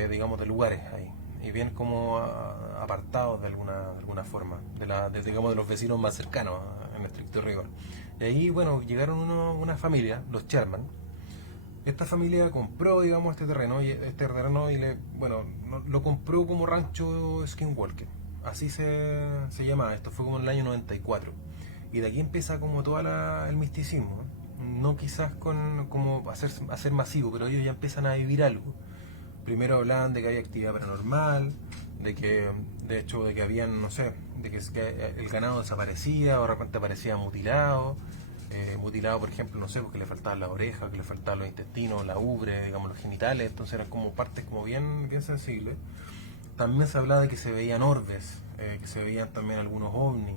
digamos, de lugares ahí. Y bien como apartados de alguna forma, digamos, de los vecinos más cercanos, en estricto rigor. Y ahí, bueno, llegaron una familia, los Sherman. Esta familia compró, digamos, este terreno y bueno, lo compró como rancho Skinwalker. Así se llama, esto fue como en el año 94. Y de aquí empieza como todo el misticismo. No quizás como hacer masivo, pero ellos ya empiezan a vivir algo. Primero hablaban de que había actividad paranormal, de hecho, de que habían, no sé, que el ganado desaparecía o de repente aparecía mutilado, por ejemplo, no sé, porque le faltaban las orejas, que le faltaban los intestinos, la ubre, digamos, los genitales, entonces eran como partes como bien sensibles. También se hablaba de que se veían orbes, que se veían también algunos ovnis,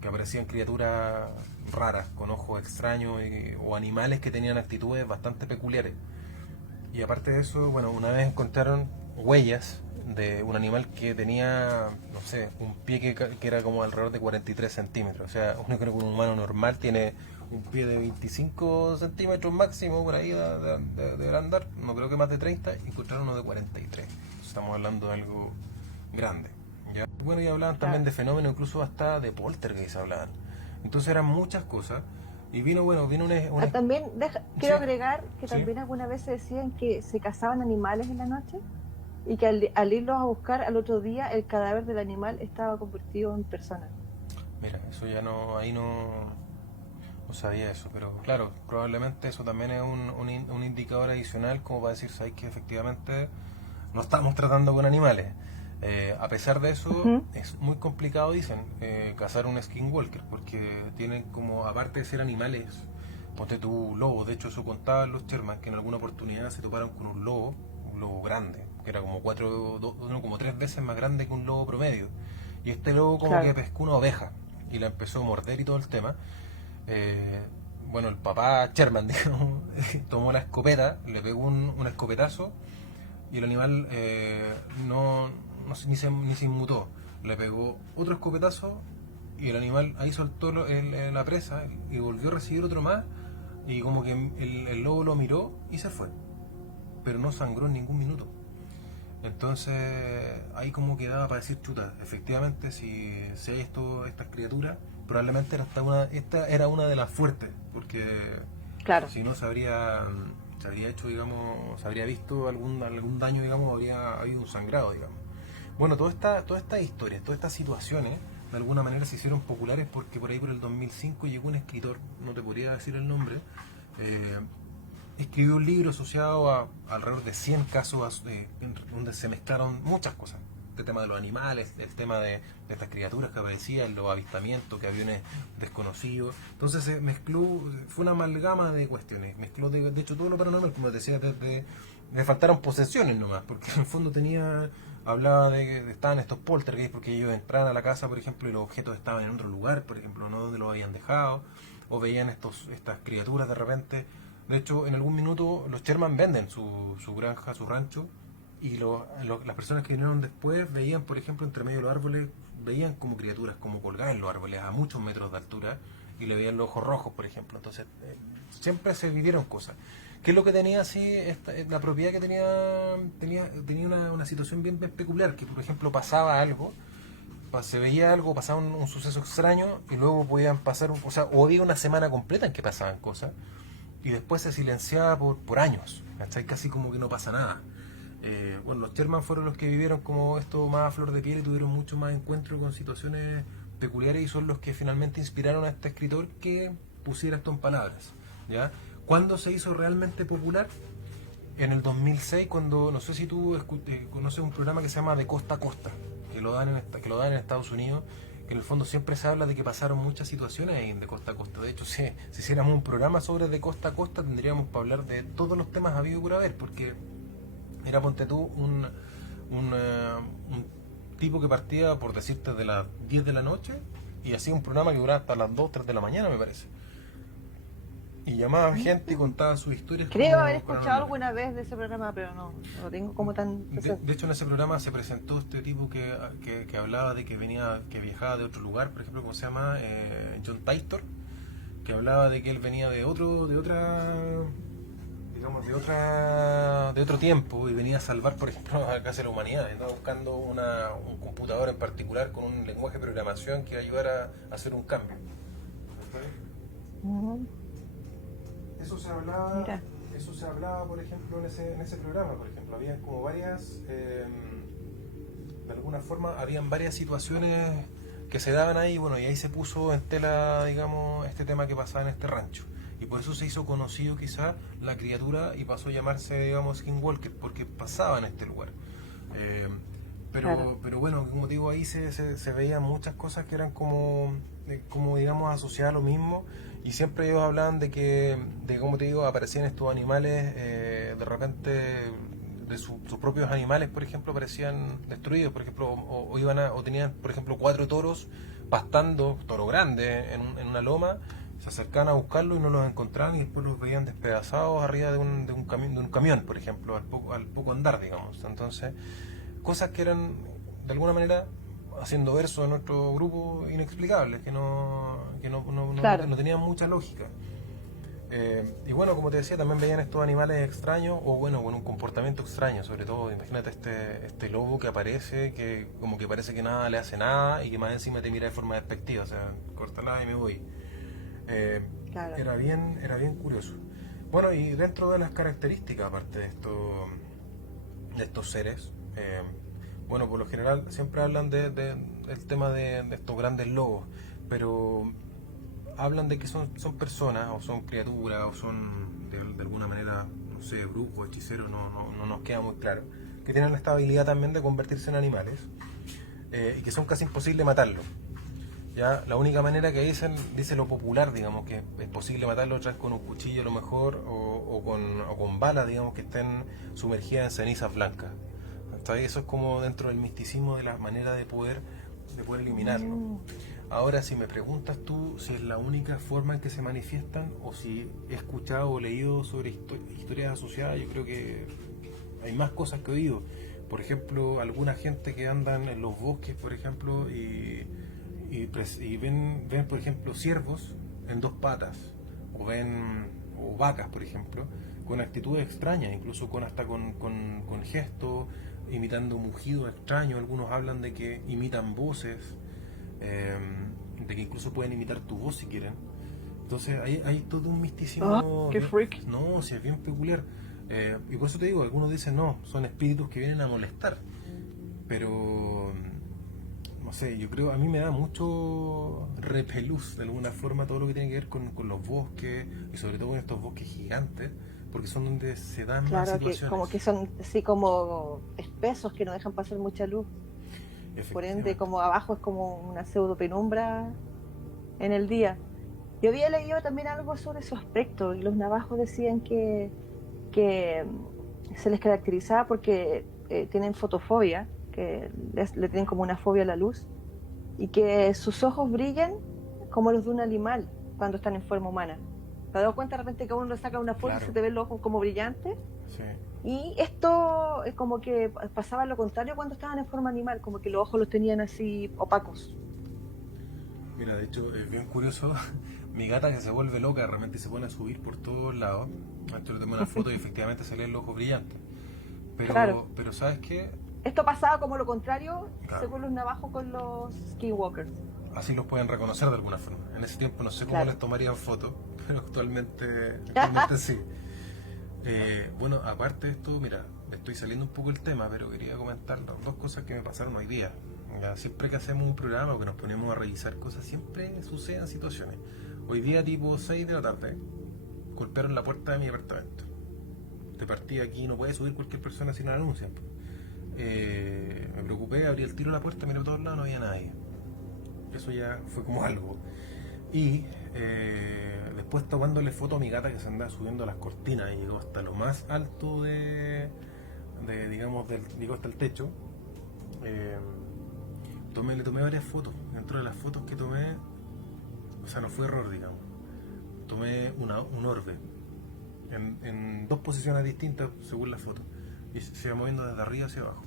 que aparecían criaturas raras, con ojos extraños, o animales que tenían actitudes bastante peculiares. Y aparte de eso, bueno, una vez encontraron huellas de un animal que tenía, no sé, un pie que era como alrededor de 43 centímetros. O sea, uno creo que un humano normal tiene un pie de 25 centímetros máximo, por ahí de andar, no creo que más de 30, y encontraron uno de 43. Estamos hablando de algo grande. ¿Ya? Bueno, y hablaban también Claro. de fenómenos, incluso hasta de poltergeist hablaban. Entonces eran muchas cosas. Y vino, bueno, vino una. También Sí, quiero agregar que sí. también algunas veces decían que se cazaban animales en la noche y que al irlos a buscar al otro día el cadáver del animal estaba convertido en persona. Mira, eso ya no, ahí no sabía eso, pero claro, probablemente eso también es un indicador adicional como para decir, ¿sabes que efectivamente no estamos tratando con animales? A pesar de eso, Ujú. es muy complicado, dicen, cazar un skinwalker, porque tienen como, aparte de ser animales, ponte tú lobo, de hecho eso contaban los Sherman, que en alguna oportunidad se toparon con un lobo grande, que era como no, como 3 veces más grande que un lobo promedio. Y este lobo como que Claro. pescó una oveja y la empezó a morder y todo el tema. Eh, bueno, el papá Sherman, digamos, tomó la escopeta, le pegó un escopetazo y el animal ni se inmutó. Le pegó otro escopetazo y el animal ahí soltó la presa y volvió a recibir otro más y como que el lobo lo miró y se fue, pero no sangró en ningún minuto. Entonces ahí como quedaba para decir, chuta, efectivamente si hay estas criaturas, probablemente esta era una de las fuertes, porque Claro. si no se habría hecho, digamos, se habría visto algún daño, digamos, habría habido un sangrado, digamos. Bueno, todas estas historias, todas estas situaciones, de alguna manera se hicieron populares porque por ahí por el 2005 llegó un escritor, no te podría decir el nombre, eh, escribió un libro asociado a alrededor de 100 casos donde se mezclaron muchas cosas. El tema de los animales, el tema de estas criaturas que aparecían, los avistamientos, que aviones desconocidos. Entonces se mezcló, fue una amalgama de cuestiones. Mezcló, de hecho, todo lo paranormal, como te decía, desde le faltaron posesiones nomás, porque en el fondo hablaba estaban estos poltergeist, porque ellos entraban a la casa, por ejemplo, y los objetos estaban en otro lugar, por ejemplo, no donde los habían dejado, o veían estas criaturas de repente. De hecho, en algún minuto los Sherman venden su granja, su rancho, y las personas que vinieron después veían, por ejemplo, entre medio de los árboles, veían como criaturas como colgadas en los árboles a muchos metros de altura, y le veían los ojos rojos, por ejemplo. Entonces, siempre se vivieron cosas. ¿Qué es lo que tenía así? La propiedad que tenía una situación bien peculiar, que por ejemplo pasaba algo, se veía algo, pasaba un suceso extraño, y luego podían pasar, o sea, o había una semana completa en que pasaban cosas, y después se silenciaba por años, ¿cachai? Casi como que no pasa nada. Bueno, los Sherman fueron los que vivieron como esto más a flor de piel y tuvieron mucho más encuentro con situaciones peculiares y son los que finalmente inspiraron a este escritor que pusiera esto en palabras, ¿ya? ¿Cuándo se hizo realmente popular? En el 2006, cuando, no sé si tú conoces un programa que se llama De Costa a Costa, que lo dan en Estados Unidos, que en el fondo siempre se habla de que pasaron muchas situaciones en De Costa a Costa. De hecho, si hiciéramos un programa sobre De Costa a Costa, tendríamos para hablar de todos los temas habido por haber, porque era, ponte tú, un tipo que partía, por decirte, de las 10 de la noche y hacía un programa que duraba hasta las 2 3 de la mañana, me parece. y llamaba gente y contaba sus historias. Creo como haber escuchado paranormales. alguna vez de ese programa, pero no lo tengo como tan presente. De hecho, en ese programa se presentó este tipo que hablaba de que viajaba de otro lugar, por ejemplo, como se llama John Titor, que hablaba de que él venía de otra, digamos, de otro tiempo y venía a salvar, por ejemplo, a casi la humanidad. Estaba buscando un computador en particular con un lenguaje de programación que ayudara a hacer un cambio. Ujú. Eso se hablaba, Mira. eso se hablaba, por ejemplo, en ese programa, por ejemplo, había como varias, de alguna forma, habían varias situaciones que se daban ahí, bueno, y ahí se puso en tela, digamos, este tema que pasaba en este rancho. Y por eso se hizo conocido quizá la criatura y pasó a llamarse, digamos, Skinwalker, porque pasaba en este lugar. Eh, Claro. pero bueno, como digo, ahí se veían muchas cosas que eran como digamos, asociadas a lo mismo. Y siempre ellos hablaban como te digo, aparecían estos animales, de repente, sus propios animales, por ejemplo, aparecían destruidos, por ejemplo, o tenían, por ejemplo, 4 toros pastando, toro grande, en una loma, se acercaban a buscarlo y no los encontraban y después los veían despedazados arriba de un camión, por ejemplo, al poco andar, digamos. Entonces, cosas que eran, de alguna manera, haciendo verso en nuestro grupo, inexplicables, Claro. no tenían mucha lógica. Y bueno, como te decía, también veían estos animales extraños, o bueno, con un comportamiento extraño, sobre todo, imagínate este lobo que aparece, que como que parece que nada le hace nada, y que más encima te mira de forma despectiva, o sea, córtala y me voy. Eh, Claro. era bien curioso. Bueno, y dentro de las características, aparte de estos seres, bueno, por lo general siempre hablan del tema de estos grandes lobos, pero hablan de que son personas o son criaturas o son de alguna manera, no sé, brujos, hechiceros, no nos queda muy claro, que tienen esta habilidad también de convertirse en animales, y que son casi imposibles matarlos. Ya, la única manera que dice lo popular, digamos, que es posible matarlo otra vez con un cuchillo a lo mejor, o con balas, digamos, que estén sumergidas en cenizas blancas. Entonces, eso es como dentro del misticismo de la manera de poder eliminarlo. Mm. Ahora, si me preguntas tú si es la única forma en que se manifiestan o si he escuchado o leído sobre historias asociadas, yo creo que hay más cosas que he oído. Por ejemplo, alguna gente que andan en los bosques, por ejemplo, y ven, por ejemplo, ciervos en 2 patas, o vacas, por ejemplo, con actitudes extrañas, incluso con gestos, imitando mugidos extraños. Algunos hablan de que imitan voces, eh, de que incluso pueden imitar tu voz si quieren. Entonces hay todo un Ah, misticismo qué bien, freak. no, si es bien peculiar. Y por eso te digo, algunos dicen no, son espíritus que vienen a molestar. Pero no sé, yo creo, a mí me da mucho repelús de alguna forma todo lo que tiene que ver con los bosques y sobre todo con estos bosques gigantes, porque son donde se dan más Claro, que como situaciones. que son así como espesos que no dejan pasar mucha luz. Por ende, Efectivamente. como abajo es como una pseudo penumbra en el día. Yo había leído también algo sobre su aspecto y los navajos decían que se les caracterizaba porque tienen fotofobia, que le tienen como una fobia a la luz y que sus ojos brillan como los de un animal cuando están en forma humana. ¿Te has dado cuenta de repente que uno le saca una foto y Claro, se te ven los ojos como brillantes? sí. Y esto es como que pasaba lo contrario cuando estaban en forma animal, como que los ojos los tenían así opacos. Mira, de hecho, es bien curioso. Mi gata que se vuelve loca, realmente se pone a subir por todos lados. Esto le tomé una foto y efectivamente sale el ojo brillante. Claro. Pero ¿sabes qué? Esto pasaba como lo contrario Claro, según los navajos con los skinwalkers. así los pueden reconocer de alguna forma. En ese tiempo no sé cómo les Claro. tomarían fotos, pero actualmente sí. Bueno, aparte de esto, mira, me estoy saliendo un poco el tema, pero quería comentar 2 cosas que me pasaron hoy día. Ya, siempre que hacemos un programa o que nos ponemos a revisar cosas, siempre suceden situaciones. Hoy día, tipo 6 de la tarde, golpearon la puerta de mi apartamento. De partida aquí no puede subir cualquier persona sin la anuncia. Me preocupé, abrí el tiro de la puerta, miré a todos lados, no había nadie. Eso ya fue como algo. Y después tomándole foto a mi gata que se andaba subiendo las cortinas y llegó hasta lo más alto digamos, llegó hasta el techo. Eh, le tomé varias fotos. Dentro de las fotos que tomé, o sea, no fue error, digamos. tomé un orbe en dos posiciones distintas según la foto y se iba moviendo desde arriba hacia abajo.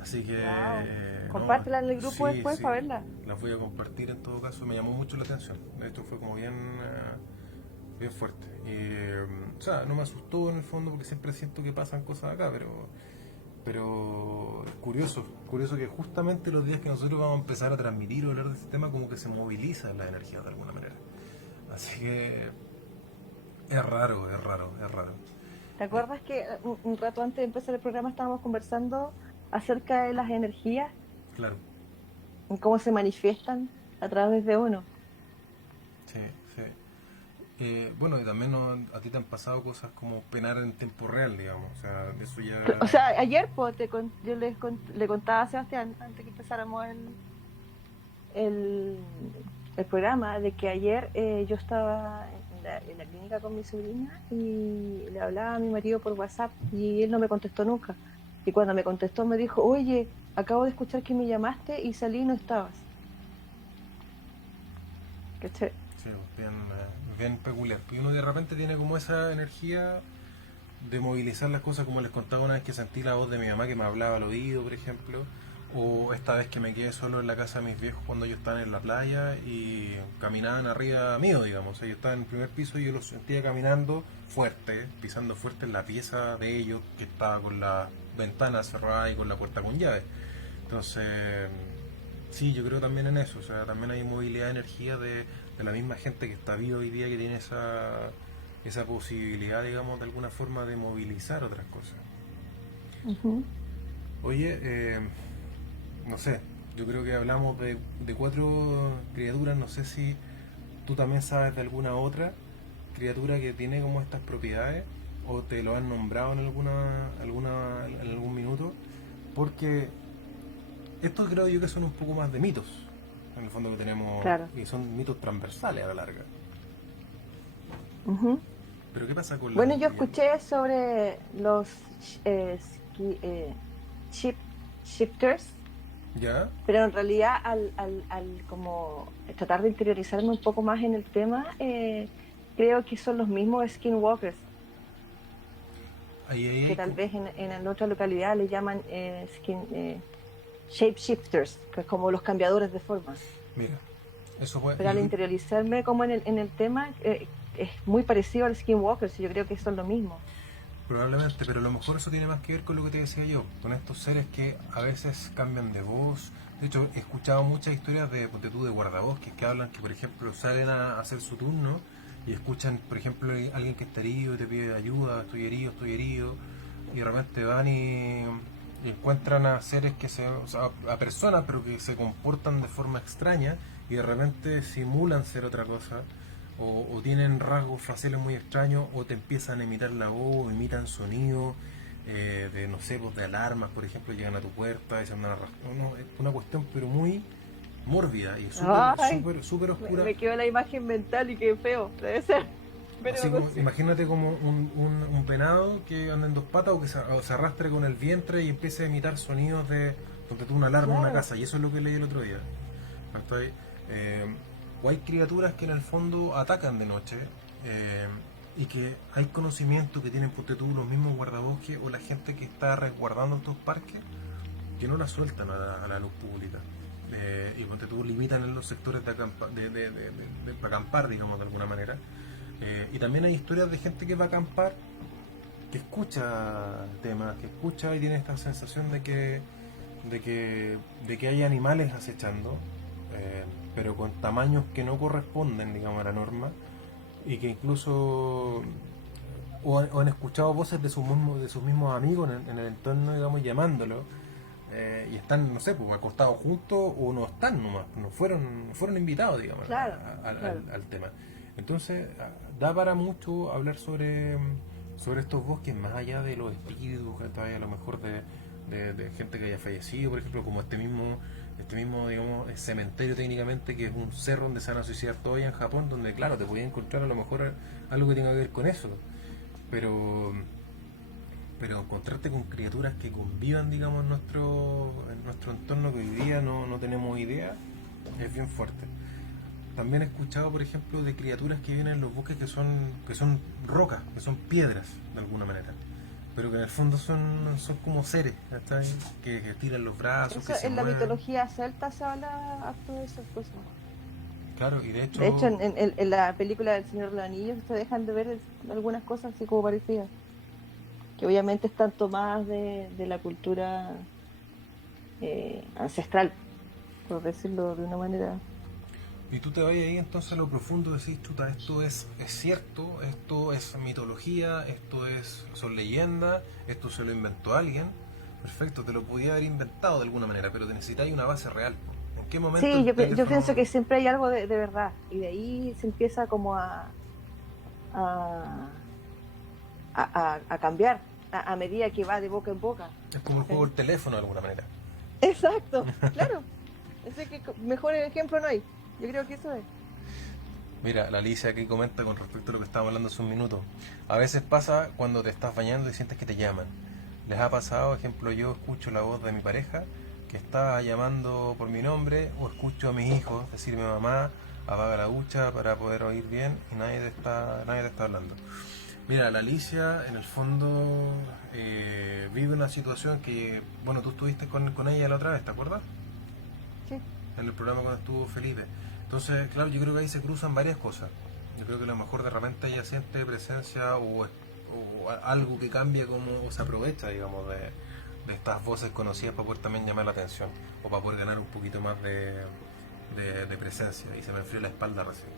Así que Wow. no, Compártela en el grupo sí, después sí, para verla. las voy a compartir en todo caso, me llamó mucho la atención. De hecho fue como bien fuerte. O sea, no me asustó en el fondo porque siempre siento que pasan cosas acá, pero es curioso que justamente los días que nosotros vamos a empezar a transmitir o hablar de este tema como que se moviliza la energía de alguna manera. Así que es raro, es raro, es raro. ¿Te acuerdas que un rato antes de empezar el programa estábamos conversando acerca de las energías Claro, y cómo se manifiestan a través de uno? sí, sí. Bueno, y también a ti te han pasado cosas como penar en tiempo real, digamos. O sea, de eso O ya... sea, ayer pues, yo le contaba a Sebastián, antes que empezáramos el, el programa, de que ayer yo estaba en la clínica con mi sobrina y le hablaba a mi marido por WhatsApp y él no me contestó nunca. Y cuando me contestó me dijo, oye, acabo de escuchar que me llamaste y salí y no estabas. ¿Cachai? Sí, bien peculiar. Y uno de repente tiene como esa energía de movilizar las cosas, como les contaba una vez que sentí la voz de mi mamá que me hablaba al oído, por ejemplo, o esta vez que me quedé solo en la casa de mis viejos cuando ellos estaban en la playa y caminaban arriba mío, digamos. O sea, yo estaba en el primer piso y yo los sentía caminando fuerte, pisando fuerte en la pieza de ellos, que estaba con la ventana cerrada y con la puerta con llave. Entonces, sí, yo creo también en eso. O sea, también hay movilidad de energía de la misma gente que está viva hoy día, que tiene esa posibilidad, digamos, de alguna forma de movilizar otras cosas. Ujú. Oye, no sé, yo creo que hablamos de cuatro criaturas, no sé si tú también sabes de alguna otra criatura que tiene como estas propiedades o te lo han nombrado en algún minuto, porque estos creo yo que son un poco más de mitos, en el fondo que tenemos, Claro. y son mitos transversales a la larga. Ujú. Pero ¿qué pasa con las Bueno, yo energías? escuché sobre los ship, shifters, ¿Ya? pero en realidad al como tratar de interiorizarme un poco más en el tema, creo que son los mismos skinwalkers, que tal vez en otra localidad le llaman shapeshifters, que es como los cambiadores de forma. Mira, eso puede, Pero al interiorizarme como en el tema, es muy parecido al skinwalkers, y yo creo que son lo mismo. probablemente, pero a lo mejor eso tiene más que ver con lo que te decía yo, con estos seres que a veces cambian de voz. De hecho, he escuchado muchas historias de, ponte tú, de guardabosques que hablan que, por ejemplo, salen a hacer su turno y escuchan, por ejemplo, a alguien que está herido y te pide ayuda, estoy herido, y de repente van y encuentran a seres o sea, a personas, pero que se comportan de forma extraña y de repente simulan ser otra cosa o tienen rasgos faciales muy extraños, o te empiezan a imitar la voz, o imitan sonidos de, no sé, pues de alarmas, por ejemplo, llegan a tu puerta y se andan no, es una cuestión, pero muy mórbida y Ay, súper oscura. me quedó la imagen mental y qué feo, debe ser. Pero Así no como, sé. imagínate como un venado que anda en dos patas o se arrastre con el vientre y empiece a imitar sonidos de, ponte tú, una alarma en una Claro. casa, y eso es lo que leí el otro día. ¿Cachai? Eh, o hay criaturas que en el fondo atacan de noche eh, y que hay conocimiento que tienen, ponte tú, los mismos guardabosques o la gente que está resguardando estos parques, que no la sueltan a la luz pública. Y ponte tú, limitan en los sectores de acampar, digamos, de alguna manera. Y también hay historias de gente que va a acampar, que escucha temas, que escucha y tiene esta sensación de que hay animales acechando, eh, pero con tamaños que no corresponden, digamos, a la norma, y que incluso o han escuchado voces de sus mismos amigos en el entorno, digamos, llamándolo, y están, no sé, pues acostados juntos o no están nomás, no fueron invitados, digamos, Claro, claro. al tema. Entonces, da para mucho hablar sobre estos bosques, más allá de los espíritus, ¿cachai? A lo mejor de gente que haya fallecido, por ejemplo, como este mismo digamos, cementerio técnicamente, que es un cerro donde se van a suicidar todavía en Japón, donde, claro, te podías encontrar a lo mejor algo que tenga que ver con eso, pero encontrarte con criaturas que convivan, digamos, en nuestro entorno, que hoy día no tenemos idea, es bien fuerte. también he escuchado, por ejemplo, de criaturas que viven en los bosques que son rocas, que son piedras, de alguna manera. Pero que en el fondo son como seres, ¿cachai? Que tiran los brazos, Eso que se en la mueven. mitología celta se habla harto de esas cosas. Claro, y de De hecho, hecho, en la película del Señor de los Anillos se dejan de ver algunas cosas así como parecidas, que obviamente están tomadas de la cultura ancestral, por decirlo de una manera. y tú te vas ahí entonces a lo profundo, decís, chuta, esto es cierto, esto es mitología, son leyendas, esto se lo inventó alguien. Perfecto, te lo podía haber inventado de alguna manera, pero te necesitáis una base real. ¿En qué momento Sí, el yo teléfono? pienso que siempre hay algo de verdad, y de ahí se empieza como a, a cambiar a medida que va de boca en boca. Es como el juego ¿Cachai? del teléfono de alguna manera. Exacto, claro. Ese que mejor ejemplo no hay. Yo creo que eso es. Mira, la Alicia aquí comenta con respecto a lo que estábamos hablando hace un minuto. A veces pasa cuando te estás bañando y sientes que te llaman. ¿Les ha pasado, ejemplo, yo escucho la voz de mi pareja que está llamando por mi nombre o escucho a mis hijos decirme mamá, apaga la ducha para poder oír bien y nadie te está hablando? Mira, la Alicia en el fondo vive una situación que, bueno, tú estuviste con ella la otra vez, ¿te acuerdas? Sí. En el programa cuando estuvo Felipe. Entonces, claro, yo creo que ahí se cruzan varias cosas. Yo creo que a lo mejor de repente ella siente presencia o algo que cambia como, o se aprovecha, digamos, de estas voces conocidas para poder también llamar la atención o para poder ganar un poquito más de presencia. Y se me enfrió la espalda recién.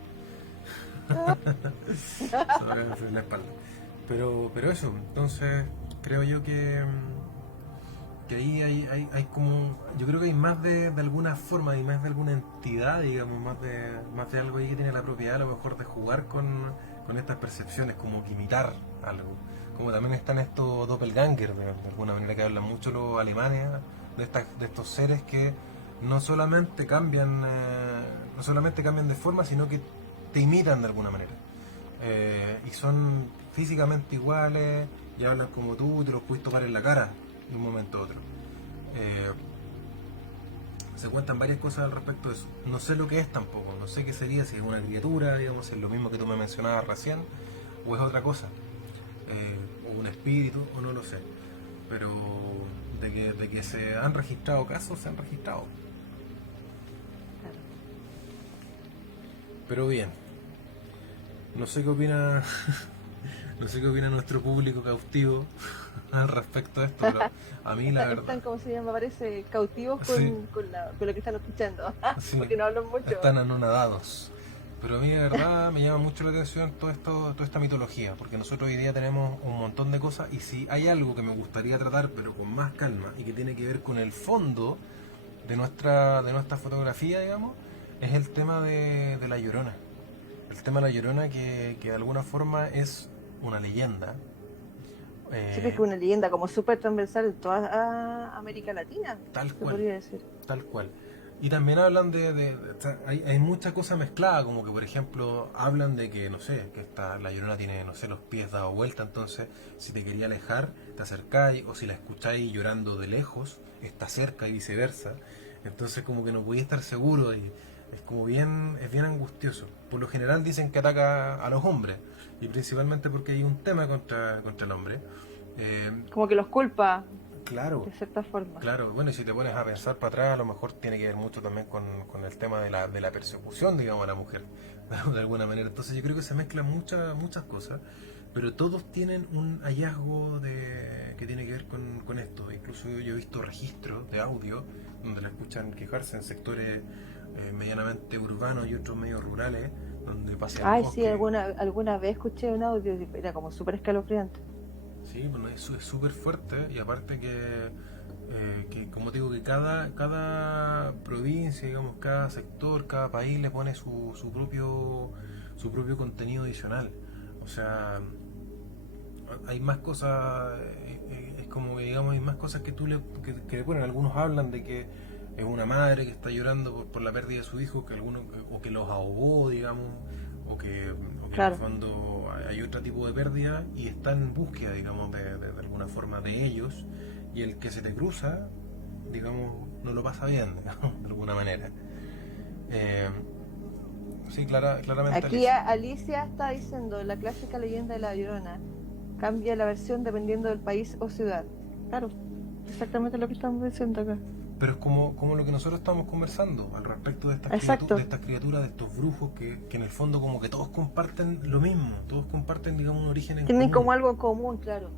Se me acaba de enfriar la espalda. Pero eso, entonces creo yo que ahí hay como, yo creo que hay más de alguna forma, hay más de alguna entidad, digamos, más de algo ahí que tiene la propiedad a lo mejor de jugar con estas percepciones, como que imitar algo. Como también están estos doppelganger, de alguna manera que hablan mucho los alemanes, de estos seres que no solamente no solamente cambian de forma, sino que te imitan de alguna manera. Y son físicamente iguales, y hablan como tú, y te los puedes tocar en la cara de un momento a otro. Eh, Se cuentan varias cosas al respecto de eso. No sé lo que es tampoco, no sé qué sería, si es una criatura, digamos, si es lo mismo que tú me mencionabas recién, o es otra cosa, o un espíritu, o no lo sé. Pero de que se han registrado casos, se han registrado. Claro. Pero bien, no sé qué opina, no sé qué opina nuestro público cautivo al respecto de esto, pero a mí la verdad, Están, ¿cómo se llama? Parece cautivos sí, con lo que están escuchando. sí, Porque no hablan mucho. están anonadados. Pero a mí de verdad me llama mucho la atención toda esta mitología, porque nosotros hoy día tenemos un montón de cosas y si hay algo que me gustaría tratar, pero con más calma, y que tiene que ver con el fondo de nuestra fotografía, digamos, es el tema de La Llorona. El tema de La Llorona que de alguna forma es una leyenda. Sí, que es eh, una leyenda como súper transversal en toda América Latina, Tal se cual, podría decir. tal cual. Y también hablan o sea, hay mucha cosa mezclada, como que por ejemplo hablan de que, no sé, que la Llorona tiene, no sé, los pies dados vuelta, entonces si te quería alejar, te acercáis, o si la escucháis llorando de lejos, está cerca y viceversa. Entonces como que no podía estar seguro y es bien angustioso. Por lo general dicen que ataca a los hombres, y principalmente porque hay un tema contra el hombre. Eh, Como que los culpa claro, de cierta forma. claro, bueno, y si te pones a pensar para atrás, a lo mejor tiene que ver mucho también con el tema de la persecución, digamos, a la mujer, de alguna manera. Entonces yo creo que se mezclan muchas cosas, pero todos tienen un hallazgo que tiene que ver con esto. Incluso yo he visto registros de audio donde la escuchan quejarse en sectores medianamente urbanos y otros medio rurales, donde pasean Ay, sí, bosque. alguna vez escuché un audio y era como súper escalofriante. Sí, bueno, eso es súper fuerte y aparte que, como te digo, que cada provincia, digamos, cada sector, cada país le pone su propio contenido adicional. O sea, hay más cosas, es como que, digamos, hay más cosas que le ponen. Algunos hablan de que es una madre que está llorando por la pérdida de su hijo, o que los ahogó, digamos, o que en el Claro. fondo hay otro tipo de pérdida y está en búsqueda, digamos, de alguna forma de ellos, y el que se te cruza, digamos, no lo pasa bien, digamos, de alguna manera. Eh, Sí, claramente Aquí Alicia. Alicia está diciendo la clásica leyenda de la Llorona. Cambia la versión dependiendo del país o ciudad. Claro, exactamente lo que estamos diciendo acá. Pero es como lo que nosotros estamos conversando al respecto de Exacto. de estas criaturas, de estos brujos que en el fondo como que todos comparten lo mismo, todos comparten, digamos, un origen en Tienen común. como algo en común, claro.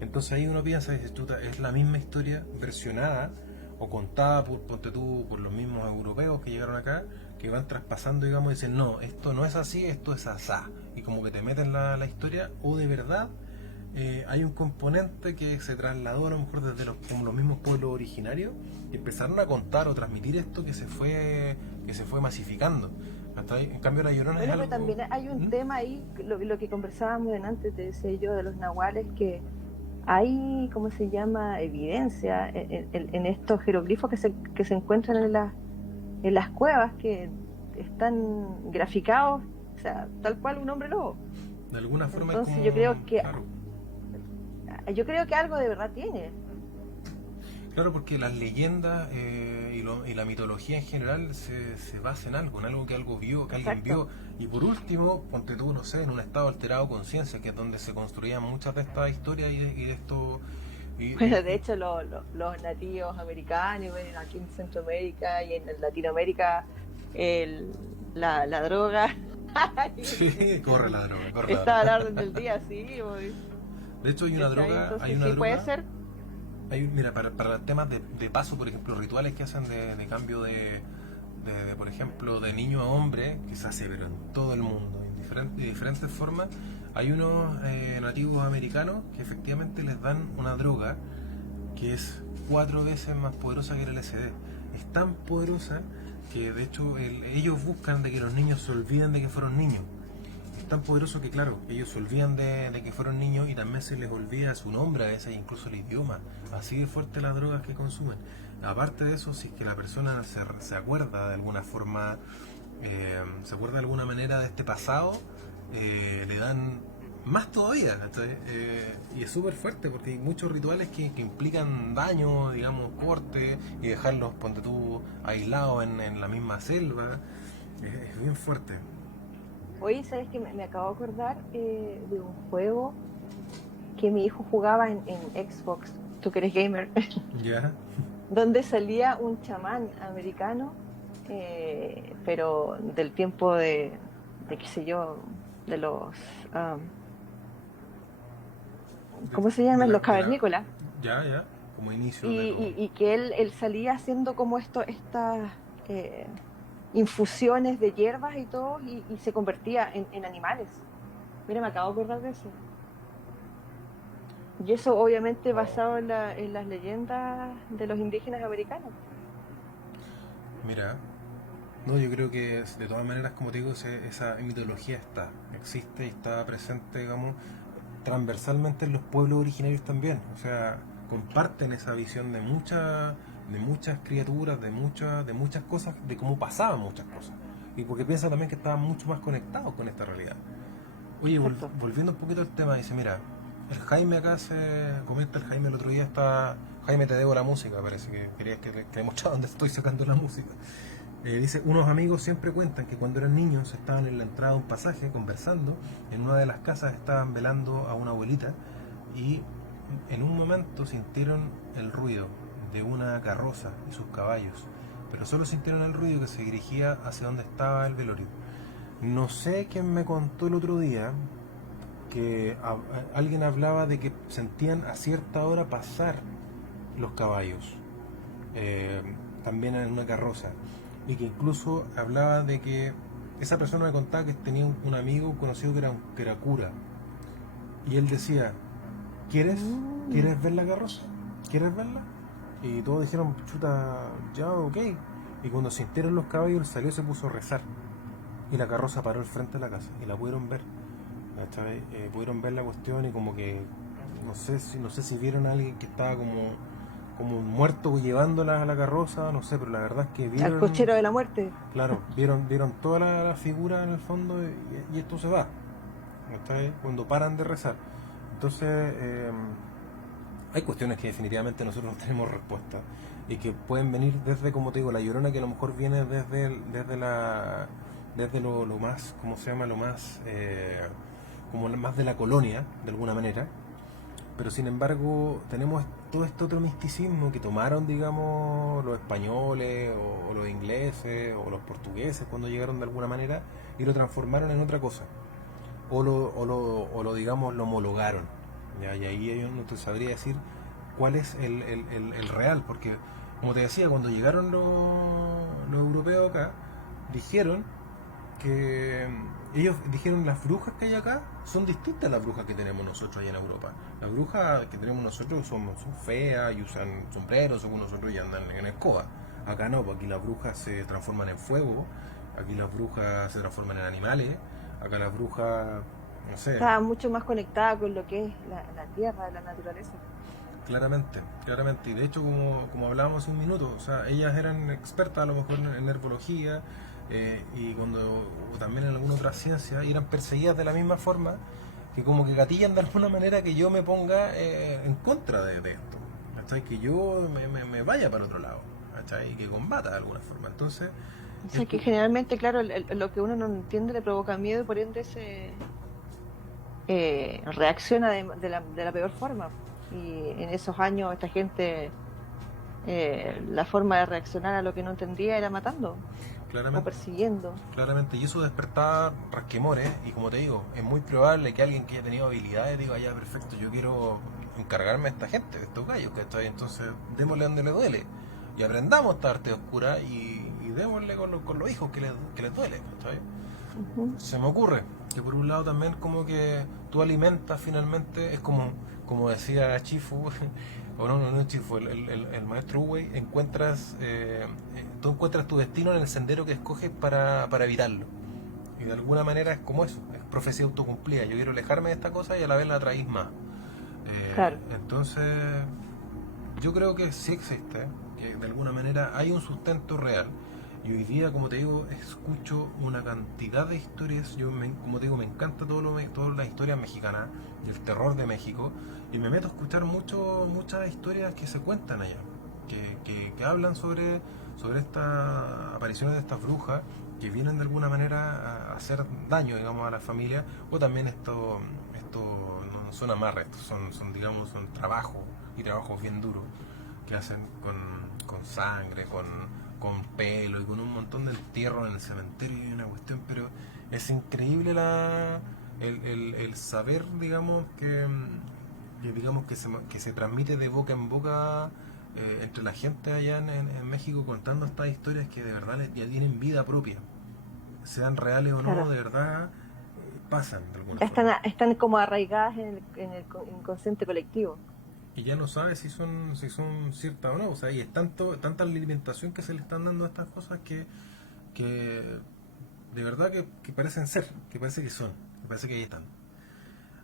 Entonces ahí uno piensa, dice, chuta, es la misma historia versionada o contada por, ponte tú, por los mismos europeos que llegaron acá, que van traspasando, digamos, y dicen, no, esto no es así, esto es asá. Y como que te meten la historia, o de verdad hay un componente que se trasladó a lo mejor desde como los mismos pueblos originarios y empezaron a contar o transmitir esto que se fue masificando. Hasta ahí, en cambio la Llorona es Bueno, pero algo... también hay un ¿Mm? tema ahí, lo que conversábamos en antes, te decía yo, de los nahuales, que hay, ¿cómo se llama?, evidencia en estos jeroglifos que se encuentran en las cuevas, que están graficados, o sea, tal cual un hombre lobo. De alguna forma es Entonces como... Claro. yo creo que algo de verdad tiene. Claro, porque las leyendas y la mitología en general se basa en algo que algo vio, que alguien Exacto. vio. Y por último, ponte tú, no sé, en un estado alterado de conciencia, que es donde se construían muchas de estas historias y de esto. Bueno, de hecho, los nativos americanos, bueno, aquí en Centroamérica y en Latinoamérica, el, la droga Sí, corre la está a la droga. orden del día, sí, voy. De hecho, ¿Cachai? hay Entonces una sí puede droga, ser. mira, para temas de paso, por ejemplo, rituales que hacen de cambio por ejemplo, de niño a hombre, que se hace pero en todo el mundo, de diferentes formas. Hay unos nativos americanos que efectivamente les dan una droga que es 4 veces más poderosa que el LSD. Es tan poderosa que de hecho ellos buscan de que los niños se olviden de que fueron niños. Es tan poderoso que claro, ellos se olvidan de que fueron niños y también se les olvida su nombre a veces, incluso el idioma. Así de fuerte las drogas que consumen. Aparte de eso, si es que la persona se acuerda de alguna forma, se acuerda de alguna manera de este pasado, le dan más todavía, ¿cachai? Y es súper fuerte porque hay muchos rituales que implican daño, digamos, corte y dejarlos, ponte tú, aislados en la misma selva. Es bien fuerte. Oye, ¿sabes qué? Me acabo de acordar de un juego que mi hijo jugaba en Xbox, tú que eres gamer, ¿Ya? donde salía un chamán americano, pero del tiempo de qué sé yo, de los, um, ¿cómo se llaman? Los De la, cavernícolas. ya, como inicio de lo... Y que él salía haciendo como estas eh, infusiones de hierbas y todo, y se convertía en animales. Mira, me acabo de acordar de eso. Y eso obviamente basado en las leyendas de los indígenas americanos. Mira, no, yo creo que de todas maneras, como te digo, esa mitología existe y está presente, digamos, transversalmente en los pueblos originarios también. O sea, comparten esa visión de muchas criaturas, de muchas cosas, de cómo pasaban muchas cosas. Y porque piensan también que estaban mucho más conectados con esta realidad. Oye, Exacto. volviendo un poquito al tema, dice, mira, el Jaime acá se comenta, el Jaime el otro día está... Jaime, te debo la música, parece que querías que le mostrara dónde estoy sacando la música. Dice, unos amigos siempre cuentan que cuando eran niños estaban en la entrada de un pasaje conversando, en una de las casas estaban velando a una abuelita y en un momento sintieron el ruido de una carroza y sus caballos, pero solo sintieron el ruido que se dirigía hacia donde estaba el velorio. No sé quién me contó el otro día que alguien hablaba de que sentían a cierta hora pasar los caballos, eh, también en una carroza, y que incluso hablaba de que esa persona me contaba que tenía un amigo conocido que era cura, y él decía, ¿quieres? Mm. ¿Quieres ver la carroza? ¿Quieres verla? Y todos dijeron, chuta, ya, ok. Y cuando sintieron los caballos, él salió y se puso a rezar. Y la carroza paró al frente de la casa y la pudieron ver. ¿Cachai? Pudieron ver la cuestión y como que no sé si vieron a alguien que estaba como muerto llevándola a la carroza, no sé, pero la verdad es que Al vieron, cochero de la muerte. claro, vieron toda la figura en el fondo y esto se va, ¿cachai? Cuando paran de rezar. Entonces, hay cuestiones que definitivamente nosotros no tenemos respuesta y que pueden venir desde, como te digo, la Llorona, que a lo mejor viene desde desde lo más, ¿cómo se llama? Lo más, como más de la colonia, de alguna manera, pero sin embargo tenemos todo este otro misticismo que tomaron, digamos, los españoles o los ingleses o los portugueses cuando llegaron de alguna manera y lo transformaron en otra cosa digamos, lo homologaron. ¿Ya? Y ahí yo no te sabría decir cuál es el real, porque como te decía, cuando llegaron los europeos acá, dijeron que ellos dijeron las brujas que hay acá son distintas a las brujas que tenemos nosotros allá en Europa. Las brujas que tenemos nosotros son feas y usan sombreros, según nosotros, y andan en escoba. Acá no, porque aquí las brujas se transforman en fuego, aquí las brujas se transforman en animales, acá las brujas, no sé, Está mucho más conectada con lo que es la tierra, la naturaleza. claramente, claramente. Y de hecho, como hablábamos hace un minuto, o sea, ellas eran expertas a lo mejor en herbología y cuando o también en alguna otra ciencia, y eran perseguidas de la misma forma que como que gatillan de alguna manera que yo me ponga en contra de esto. ¿Cachai? Que yo me vaya para otro lado, ¿cachai? Y que combata de alguna forma. Entonces, O sea que esto, generalmente, claro, lo que uno no entiende le provoca miedo y por ende se reacciona de la peor forma. Y en esos años esta gente, la forma de reaccionar a lo que no entendía era matando o claramente, persiguiendo. claramente, y eso despertaba rasquemores, y como te digo, es muy probable que alguien que haya tenido habilidades diga, ya, perfecto, yo quiero encargarme de esta gente, de estos gallos, ¿cachai? Entonces, démosle donde le duele, y aprendamos esta arte oscura, y démosle con los hijos que les duele, ¿cachai? Ujú. Se me ocurre que por un lado también como que tú alimentas finalmente, es como decía Chifu, o no es Chifu, el maestro Uwey, tú encuentras tu destino en el sendero que escoges para evitarlo. Y de alguna manera es como eso, es profecía autocumplida. Yo quiero alejarme de esta cosa y a la vez la atraís más. Claro, Entonces, yo creo que sí existe, que de alguna manera hay un sustento real. Y hoy día, como te digo, escucho una cantidad de historias. Como te digo, me encanta todas las historias mexicanas y el terror de México. Y me meto a escuchar muchas historias que se cuentan allá, que hablan sobre estas apariciones de estas brujas que vienen de alguna manera a hacer daño, digamos, a la familia. O también esto no son amarres, digamos, son trabajos y trabajos bien duros que hacen con sangre, con pelo y con un montón de entierro en el cementerio y una cuestión, pero es increíble el saber, digamos, que se transmite de boca en boca entre la gente allá en México contando estas historias que de verdad ya tienen vida propia, sean reales o no, claro. de verdad pasan de alguna Ya forma. están como arraigadas en el inconsciente colectivo. Y ya no sabe si son ciertas o no. O sea, y es tanta alimentación que se le están dando a estas cosas que de verdad que parecen ser, que parece que son, que parece que ahí están.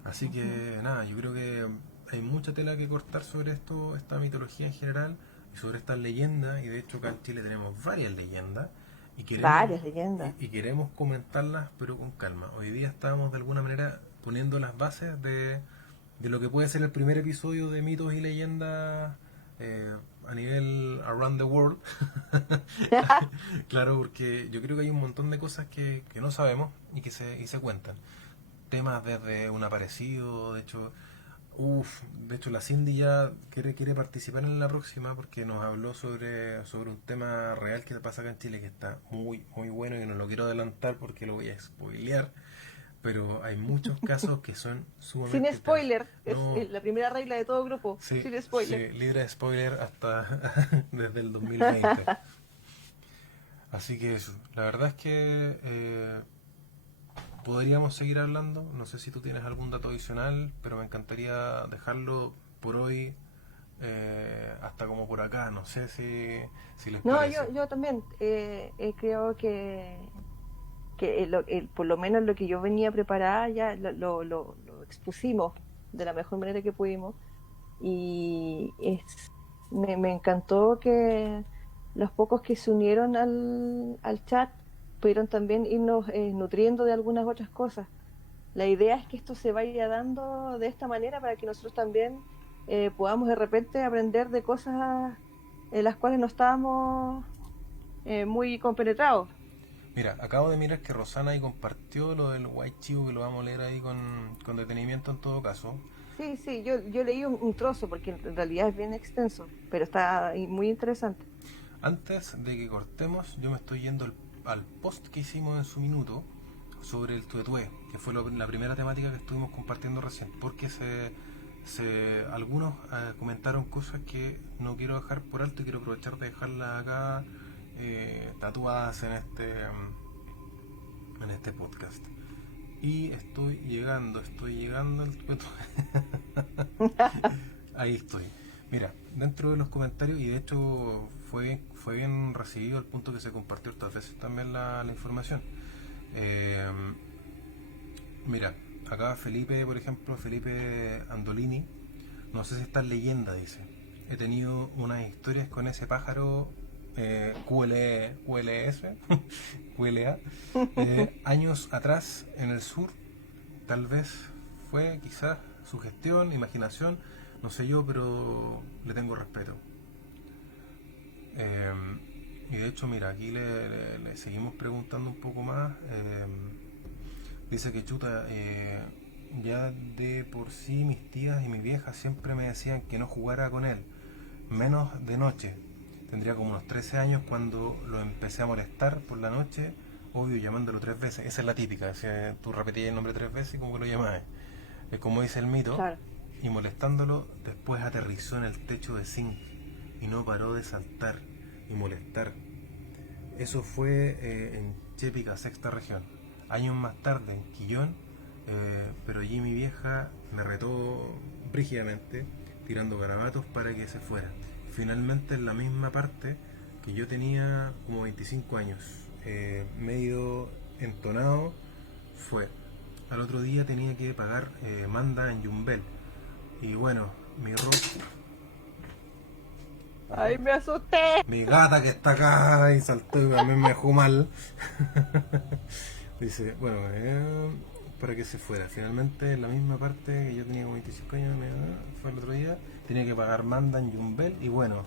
Así Ujú. que nada, yo creo que hay mucha tela que cortar sobre esto, esta mitología en general y sobre estas leyendas. Y de hecho acá en Chile tenemos varias leyendas y Varias leyendas. y queremos comentarlas, pero con calma. Hoy día estamos de alguna manera poniendo las bases de lo que puede ser el primer episodio de mitos y leyendas a nivel around the world. Claro, porque yo creo que hay un montón de cosas que no sabemos y se cuentan. Temas desde un aparecido, de hecho la Cindy ya quiere participar en la próxima porque nos habló sobre un tema real que pasa acá en Chile que está muy, muy bueno y no lo quiero adelantar porque lo voy a spoilear, pero hay muchos casos que son Sin sumamente interesantes. spoiler, es No, la primera regla de todo grupo. sí, Sin spoiler. sí, libre de spoiler hasta desde el 2020. Así que eso, la verdad es que podríamos seguir hablando. No sé si tú tienes algún dato adicional, pero me encantaría dejarlo por hoy hasta como por acá. No sé si les No, parece. yo también creo que por lo menos lo que yo venía preparada ya lo expusimos de la mejor manera que pudimos y me encantó que los pocos que se unieron al chat pudieron también irnos nutriendo de algunas otras cosas. La idea es que esto se vaya dando de esta manera para que nosotros también podamos de repente aprender de cosas en las cuales no estábamos muy compenetrados. Mira, acabo de mirar que Rosana ahí compartió lo del White Chivo, que lo vamos a leer ahí con detenimiento en todo caso. Sí, sí, yo leí un trozo porque en realidad es bien extenso, pero está muy interesante. Antes de que cortemos, yo me estoy yendo al post que hicimos en su minuto sobre el tuetué, que fue la primera temática que estuvimos compartiendo recién, porque algunos comentaron cosas que no quiero dejar por alto y quiero aprovechar de dejarlas acá tatuadas en este podcast. Y estoy llegando al tuetué. Ahí estoy. Mira, dentro de los comentarios, y de hecho fue bien recibido al punto que se compartió otras veces también la información. Eh, Mira, acá Felipe, por ejemplo, Felipe Andolini, no sé si está en leyenda, dice. He tenido unas historias con ese pájaro QLS, QLA, años atrás en el sur. Tal vez fue quizás sugestión, imaginación, no sé yo, pero le tengo respeto. Eh, y de hecho, mira, aquí le seguimos preguntando un poco más. Dice que chuta, ya de por sí mis tías y mi vieja siempre me decían que no jugara con él, menos de noche. Tendría como unos 13 años cuando lo empecé a molestar por la noche, obvio llamándolo 3 veces. Esa es la típica, si tú repetías el nombre 3 veces y como que lo llamabas. Es como dice el mito, Claro. y molestándolo, después aterrizó en el techo de zinc y no paró de saltar y molestar. Eso fue en Chépica, sexta región. Años más tarde en Quillón, pero allí mi vieja me retó brígidamente, tirando garabatos para que se fuera. Finalmente en la misma parte que yo tenía como 25 años, medio entonado, fue. Al otro día tenía que pagar manda en Yumbel. Y bueno, mi ropa... ¡Ay, me asusté! Mi gata que está acá y saltó y a mí me dejó mal. Dice, bueno, para que se fuera. Finalmente, en la misma parte que yo tenía como 25 años, fue el otro día, tenía que pagar manda en Yumbel. Y bueno,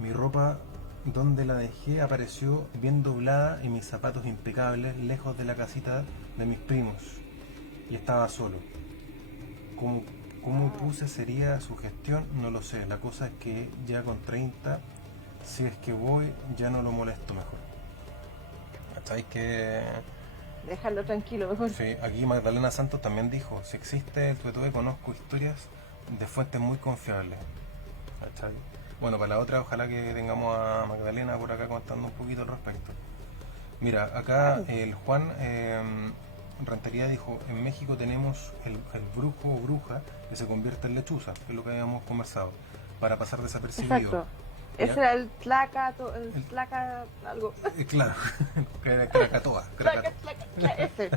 mi ropa, donde la dejé, apareció bien doblada y mis zapatos impecables, lejos de la casita de mis primos. Y estaba solo. Como, como puse sería su gestión, no lo sé. La cosa es que ya con 30, si es que voy, ya no lo molesto mejor. ¿Cachai? Que Dejarlo tranquilo, mejor. sí, aquí Magdalena Santos también dijo, si existe el tuetue, conozco historias de fuentes muy confiables. ¿Cachai? Bueno, para la otra ojalá que tengamos a Magdalena por acá contando un poquito al respecto. Mira, acá Ay, el Juan Rentería dijo, en México tenemos el brujo o bruja que se convierte en lechuza, que es lo que habíamos conversado, para pasar desapercibido. exacto. ¿Ya? Ese era el El- tlaca, algo. claro, Krakatoa, Tlaca, ese.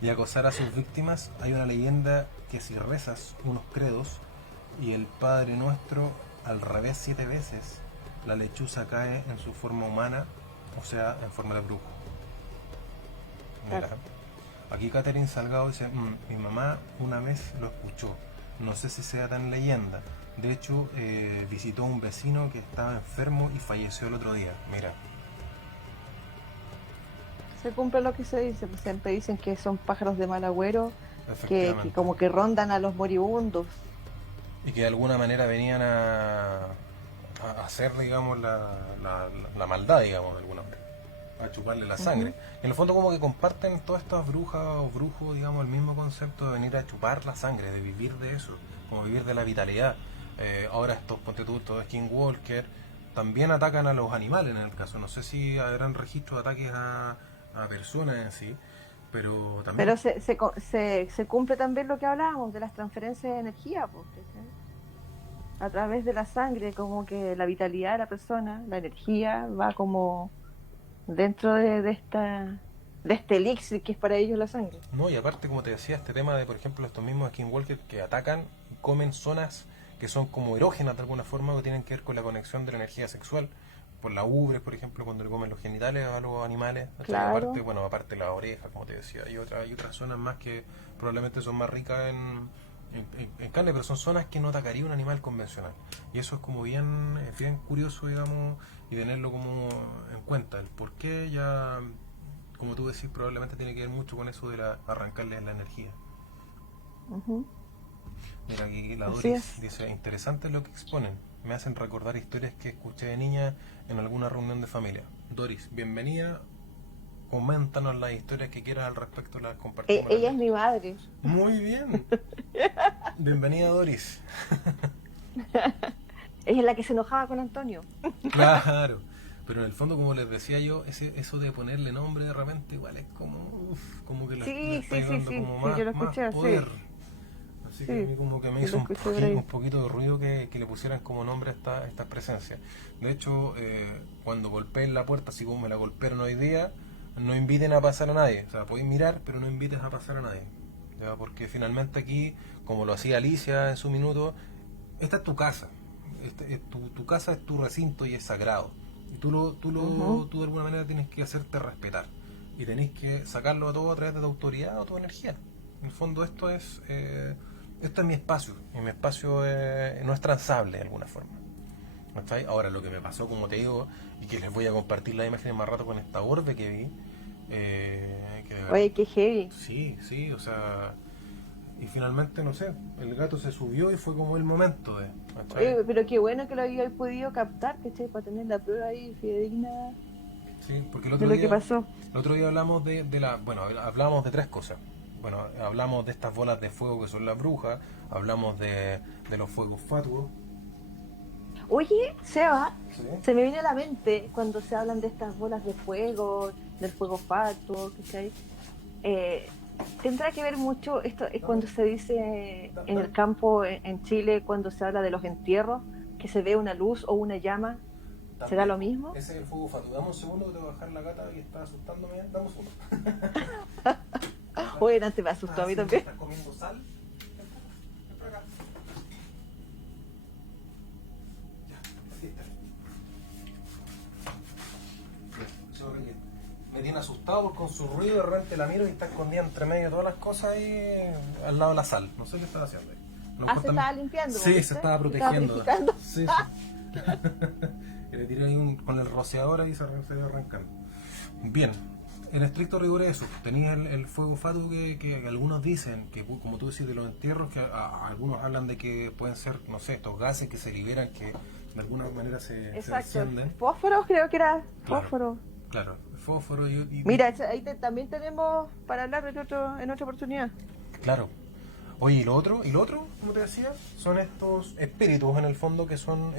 y acosar a sus víctimas. Hay una leyenda que si rezas unos credos y el Padre Nuestro al revés 7 veces, la lechuza cae en su forma humana, o sea, en forma de brujo. Mira, Claro. aquí Catherine Salgado dice, mi mamá una vez lo escuchó, no sé si sea tan leyenda. De hecho, visitó a un vecino que estaba enfermo y falleció el otro día. Mira, Se cumple lo que se dice, pues siempre dicen que son pájaros de mal agüero, que efectivamente. como que rondan a los moribundos. Y que de alguna manera venían a hacer, digamos, la maldad, digamos, de alguna manera, a chuparle la sangre. Ujú. En el fondo como que comparten todas estas brujas o brujos, digamos, el mismo concepto de venir a chupar la sangre, de vivir de eso, como vivir de la vitalidad. Ahora estos, ponte tú, estos skinwalker, también atacan a los animales en el caso. No sé si habrán registro de ataques a personas en sí, pero también. Pero se cumple también lo que hablábamos de las transferencias de energía, pues, ¿cachai? A través de la sangre, como que la vitalidad de la persona, la energía va como dentro de este elixir que es para ellos la sangre. No, y aparte, como te decía, este tema de, por ejemplo, estos mismos skinwalkers que atacan y comen zonas que son como erógenas de alguna forma, que tienen que ver con la conexión de la energía sexual, por la ubres, por ejemplo, cuando le comen los genitales a los animales, ¿cachai? Aparte, Claro. bueno, aparte la oreja, como te decía, hay otras zonas más que probablemente son más ricas en carne, pero son zonas que no atacaría un animal convencional. Y eso es como bien curioso, digamos, y tenerlo como en cuenta. El por qué ya, como tú decís, probablemente tiene que ver mucho con eso de arrancarle la energía. Ujú. Mira, aquí la Así Doris es. dice, interesante lo que exponen. Me hacen recordar historias que escuché de niña en alguna reunión de familia. Doris, bienvenida. Coméntanos las historias que quieras al respecto, las compartimos las Ella es letras. mi madre. Muy bien. Bienvenida, Doris. Ella es la que se enojaba con Antonio. Claro. Pero en el fondo, como les decía yo, eso de ponerle nombre de repente igual es como, como que le Sí, sí, estáis sí, dando sí, como sí, yo lo más escuché, poder. sí, Así que a sí, mí como que me sí hizo lo escuché por ahí. un poquito de ruido que le pusieran como nombre a estas presencias. De hecho, cuando golpeen la puerta, así como me la golpearon hoy día, no inviten a pasar a nadie. O sea, podéis mirar, pero no invites a pasar a nadie. ¿Ya? Porque finalmente aquí, como lo hacía Alicia en su minuto, esta es tu casa. Tu casa es tu recinto y es sagrado. Y Ujú. tú de alguna manera tienes que hacerte respetar. Y tenés que sacarlo a todo a través de tu autoridad o tu energía. En el fondo esto es mi espacio. Y mi espacio no es transable de alguna forma. ¿Cachai? Ahora lo que me pasó, como te digo, y que les voy a compartir la imagen más rato con esta orbe que vi, que de verdad, Oye, qué heavy. sí, o sea, y finalmente, no sé, el gato se subió y fue como el momento de, ¿cachai? Oye, pero qué bueno que lo había podido captar, ¿cachai? Para tener la prueba ahí fidedigna Sí, porque de lo que pasó. el otro día hablamos bueno, hablamos de tres cosas. Bueno, hablamos de estas bolas de fuego que son las brujas, hablamos de los fuegos fatuos. Oye, Seba, Sí. se me viene a la mente cuando se hablan de estas bolas de fuego, del fuego fatuo, ¿cachai? Eh, Tendrá que ver mucho esto Dame, cuando se dice en dame. el campo en Chile, cuando se habla de los entierros, que se ve una luz o una llama. ¿Será También, lo mismo? ese es el fuego fatuo. Dame un segundo que te voy a bajar la gata y está asustándome. Dame un segundo. Oye, antes me ¿Estás asustó a mí haciendo, también. estás comiendo sal? Ven para acá. Ya, aquí está. Me tiene asustado porque con su ruido de repente la miro y está escondida entre medio de todas las cosas ahí al lado de la sal. No sé qué está haciendo ahí. A lo Ah, mejor se también. estaba limpiando, Sí, se ¿viste? estaba Se estaba protegiendo. purificando. Sí, sí. Y le tiré ahí con el rociador y se iba arrancando. Bien, en estricto rigor eso. Tenía el fuego fatuo que algunos dicen, que como tú decís de los entierros, que algunos hablan de que pueden ser, no sé, estos gases que se liberan, que de alguna manera se Exacto. encienden. Fósforo, creo que era Claro, fósforo. claro. Fósforo Mira, ahí también tenemos para hablar en otra oportunidad. claro. Oye, y lo otro, como te decía, son estos espíritus en el fondo que son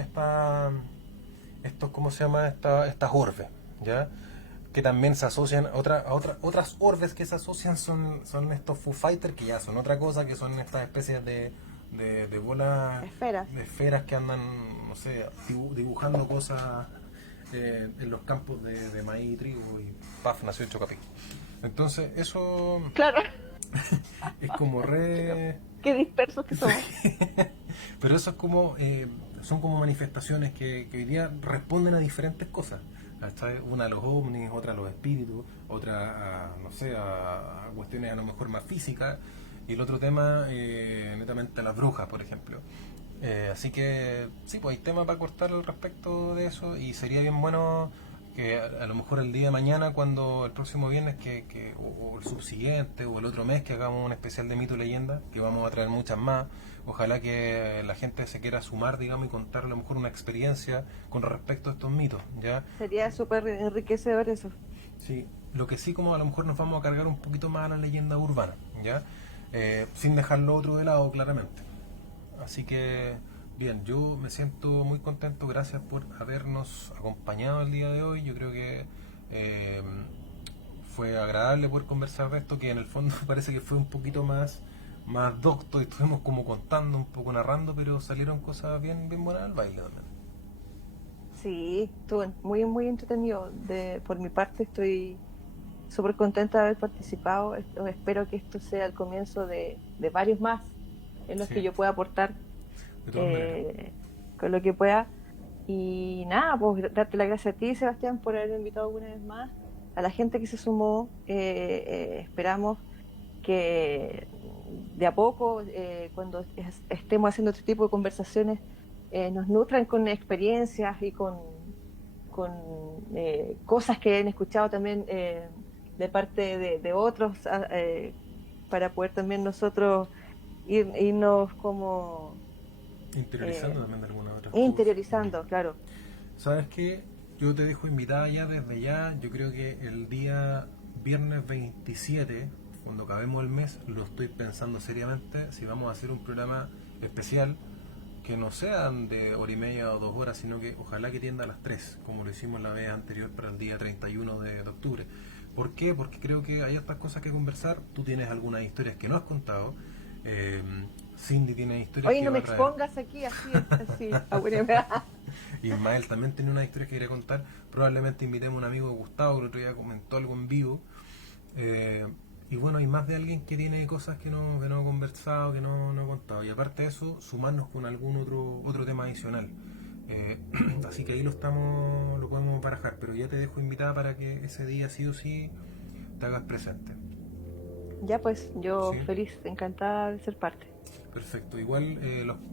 estos, ¿cómo se llama? Estas orbes, ¿ya? Que también se asocian otras orbes que se asocian son estos Foo Fighters, que ya son otra cosa, que son estas especies de bolas, Esferas. de esferas que andan, no sé, dibujando cosas en los campos de maíz y trigo y paf, nació el Chocapic. Entonces, eso Claro. es como re... Qué dispersos que somos. Pero eso es como, son como manifestaciones que hoy día responden a diferentes cosas. ¿Cachai? Una a los ovnis, otra a los espíritus, otra a, no sé, a cuestiones a lo mejor más físicas, y el otro tema netamente a las brujas, por ejemplo. Así que sí, pues hay temas para cortar al respecto de eso, y sería bien bueno que a lo mejor el día de mañana, cuando el próximo viernes, o el subsiguiente, o el otro mes, que hagamos un especial de mito y leyenda, que vamos a traer muchas más. Ojalá que la gente se quiera sumar, digamos, y contar a lo mejor una experiencia con respecto a estos mitos, ¿ya? Sería súper enriquecedor eso. Sí, lo que sí, como a lo mejor nos vamos a cargar un poquito más a la leyenda urbana, ¿ya? Sin dejar lo otro de lado, claramente. Así que, bien, yo me siento muy contento, gracias por habernos acompañado el día de hoy. Yo creo que eh, fue agradable poder conversar de esto, que en el fondo parece que fue un poquito más docto y estuvimos como contando, un poco narrando, pero salieron cosas bien buenas al baile también. Sí, estuvo muy, muy entretenido. Por mi parte estoy súper contenta de haber participado. Espero que esto sea el comienzo de varios más en los que Sí, yo pueda aportar de todas maneras. eh, con lo que pueda. Y nada, pues darte las gracias a ti, Sebastián, por haberme invitado una vez más. A la gente que se sumó, esperamos que de a poco, cuando estemos haciendo este tipo de conversaciones, nos nutran con experiencias y con cosas que han escuchado también de parte de otros, para poder también nosotros irnos como Interiorizando también de algunas otras cosas. interiorizando, claro. ¿Sabes qué? Yo te dejo invitada ya desde ya. Yo creo que el día viernes 27, cuando acabemos el mes, lo estoy pensando seriamente si vamos a hacer un programa especial que no sean de hora y media o 2 horas, sino que ojalá que tienda a las 3, como lo hicimos la vez anterior para el día 31 de octubre. ¿Por qué? Porque creo que hay otras cosas que conversar. Tú tienes algunas historias que no has contado. eh, Cindy tiene historias Oye, que no va me a traer. expongas aquí así, a buena hora. Ismael también tiene una historia que quería contar. Probablemente invitemos a un amigo, Gustavo, que el otro día comentó algo en vivo. Eh, y bueno, hay más de alguien que tiene cosas que no he conversado, que no he contado. Y aparte de eso, sumarnos con algún otro tema adicional. Eh, Así que ahí lo podemos barajar. Pero ya te dejo invitada para que ese día sí o sí te hagas presente. Ya pues, yo ¿Sí? feliz, encantada de ser parte. Perfecto. Igual,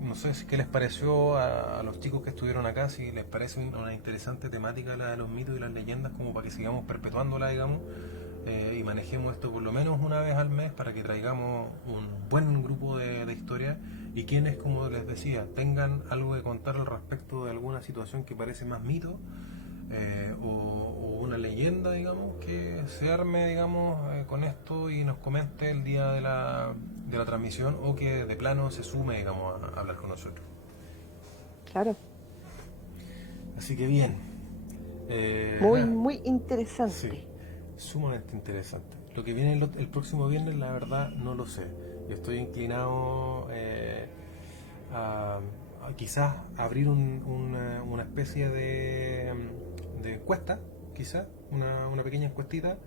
no sé qué les pareció a los chicos que estuvieron acá, si les parece una interesante temática la de los mitos y las leyendas, como para que sigamos perpetuándola, digamos, y manejemos esto por lo menos una vez al mes para que traigamos un buen grupo de historias y quienes, como les decía, tengan algo que contar al respecto de alguna situación que parece más mito, o una leyenda, digamos, que se arme, digamos, con esto y nos comente el día de la transmisión, o que de plano se sume, digamos, a hablar con nosotros. Claro, Así que bien, muy, nada, muy sí, interesante. sumamente interesante. Lo que viene el próximo viernes, la verdad, no lo sé. Yo estoy inclinado a, quizás abrir una especie de encuesta, quizás, una pequeña encuestita,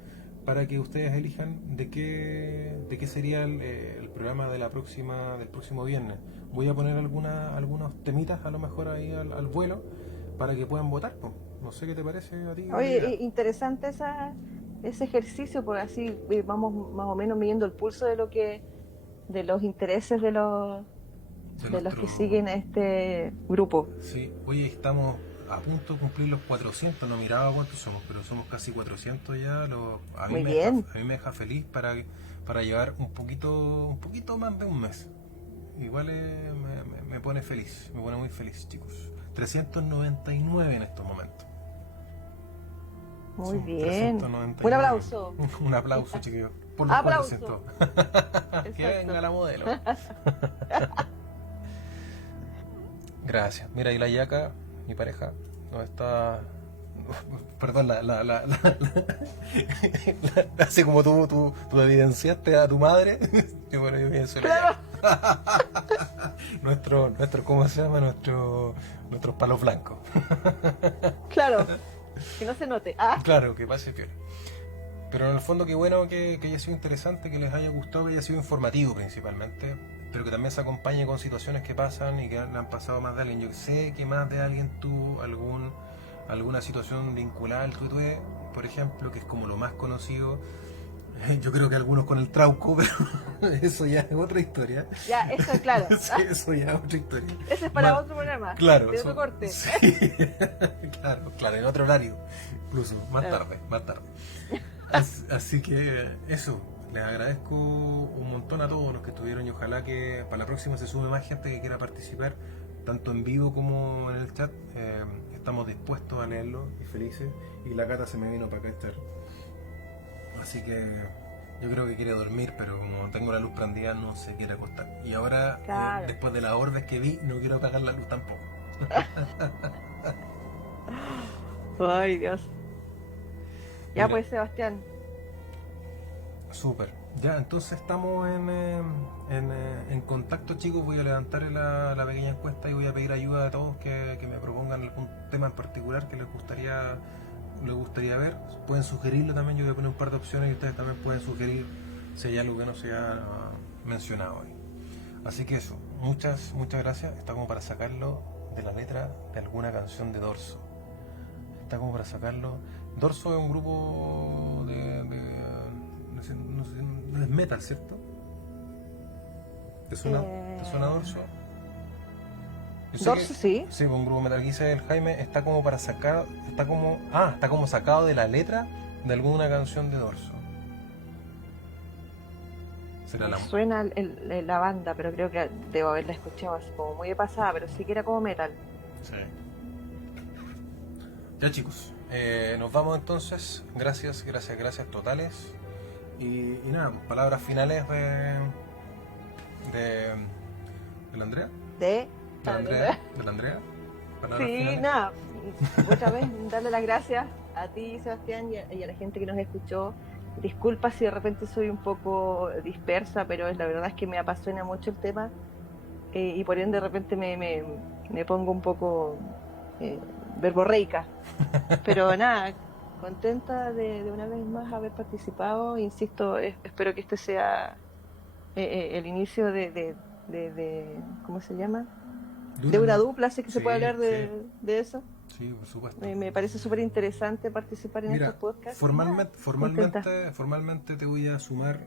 para que ustedes elijan de qué sería el programa del próximo viernes. Voy a poner algunos temitas a lo mejor ahí al vuelo para que puedan votar, po. No sé qué te parece a ti la Oye, idea. interesante ese ejercicio, porque así vamos más o menos midiendo el pulso de los intereses De de los nuestro. que siguen a este grupo. Sí, oye, estamos a punto de cumplir los 400, no miraba cuántos somos, pero somos casi 400 ya. Muy bien, A mí me deja feliz para llevar un poquito más de un mes. Igual me pone feliz, me pone muy feliz, chicos. 399 en estos momentos. muy Somos bien. Un 399. aplauso. Un aplauso, chiquillos, por los 400. Aplauso. Que venga Exacto. la modelo. Gracias. Mira, y la Yaca, mi pareja, nos está. Perdón, así como tú evidenciaste a tu madre, y bueno, yo evidencio a la Claro, Yaca. ¿Cómo se llama? Nuestros palos blancos. claro. Que no se note. Ah, Claro, que pase piola. Pero en el fondo, qué bueno que haya sido interesante, que les haya gustado, que haya sido informativo principalmente, pero que también se acompañe con situaciones que pasan y que le han pasado a más de alguien. Yo sé que más de alguien tuvo alguna situación vinculada al tuitue, por ejemplo, que es como lo más conocido. Yo creo que algunos con el trauco, pero eso ya es otra historia. ya, eso es claro. Sí, eso ya es otra historia. Ese es para Más, otro programa, claro, de otro corte. sí, claro, en otro horario, incluso más Claro. tarde, más tarde. Así que eso, les agradezco un montón a todos los que estuvieron y ojalá que para la próxima se sume más gente que quiera participar, tanto en vivo como en el chat. Estamos dispuestos a leerlo y felices. Y la Cata se me vino para acá a estar. Así que yo creo que quiere dormir, pero como tengo la luz prendida no se quiere acostar. Y ahora, Claro. después de las orbes que vi, no quiero apagar la luz tampoco. Ay, Dios. Ya Mira, pues, Sebastián. súper. Ya, entonces estamos en contacto, chicos. Voy a levantar la pequeña encuesta y voy a pedir ayuda a todos que me propongan algún tema en particular que les gustaría ver. Pueden sugerirlo también. Yo voy a poner un par de opciones y ustedes también pueden sugerir si hay algo que no se ha mencionado hoy. Así que eso, muchas gracias. Está como para sacarlo de la letra de alguna canción de Dorso. Está como para sacarlo. Dorso es un grupo no sé, no es metal, ¿cierto? ¿Te suena? ¿Te suena dorso? Yo sé Dorso, que, sí. sí, un grupo metal que dice el Jaime está como para sacar, está como sacado de la letra de alguna canción de Dorso. Será Me la... suena la banda, pero creo que debo haberla escuchado así como muy de pasada, pero sí que era como metal. Sí. Ya chicos, nos vamos entonces. Gracias, gracias, gracias totales. Y nada, palabras finales de, de la Andrea. De... De la Andrea. De la Andrea. Palabras Sí, finales. nada, otra vez darle las gracias a ti, Sebastián, y a la gente que nos escuchó. Disculpa si de repente soy un poco dispersa, pero la verdad es que me apasiona mucho el tema, y por ende de repente me pongo un poco eh, verborreica. Pero nada, contenta de una vez más haber participado. Insisto, espero que este sea el inicio ¿cómo se llama? De una dupla, así que se Sí, puede hablar sí, de eso. sí, por supuesto. Me parece súper interesante participar en Mira, estos podcasts. formalmente te voy a sumar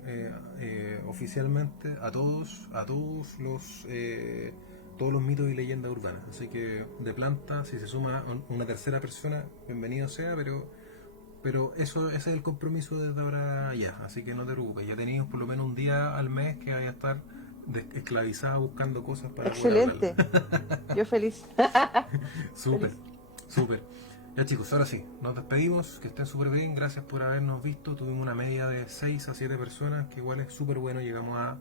oficialmente a todos los mitos y leyendas urbanas. Así que de planta, si se suma una tercera persona, bienvenido sea, pero ese es el compromiso desde ahora ya. Así que no te preocupes, ya teníamos por lo menos un día al mes que vaya a estar esclavizada buscando cosas para poder Excelente, hablar. yo feliz. Súper, Feliz. súper. Ya chicos, ahora sí, nos despedimos, que estén súper bien, gracias por habernos visto, tuvimos una media de 6 a 7 personas, que igual es súper bueno, llegamos a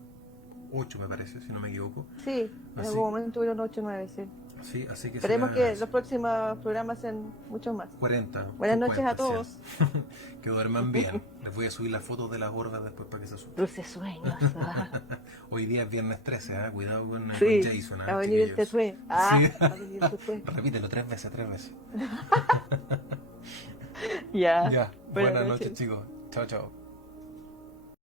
8 me parece, si no me equivoco. Sí, en Así, algún momento hubieron 8 o 9, sí. sí, así que Esperemos se que agradece. los próximos programas sean muchos más. 40, Buenas noches 50, a todos. 100. Que duerman bien. Les voy a subir las fotos de las gordas después para que se asusten. Dulces sueños. Hoy día es viernes 13, cuidado con Sí, Jason. va a venir el chiquillos. tetué. Sí. Va a venir el tetué. Repítelo 3 veces, 3 veces. Ya. Ya, Buenas buenas noches noches. chicos. Chao, chao.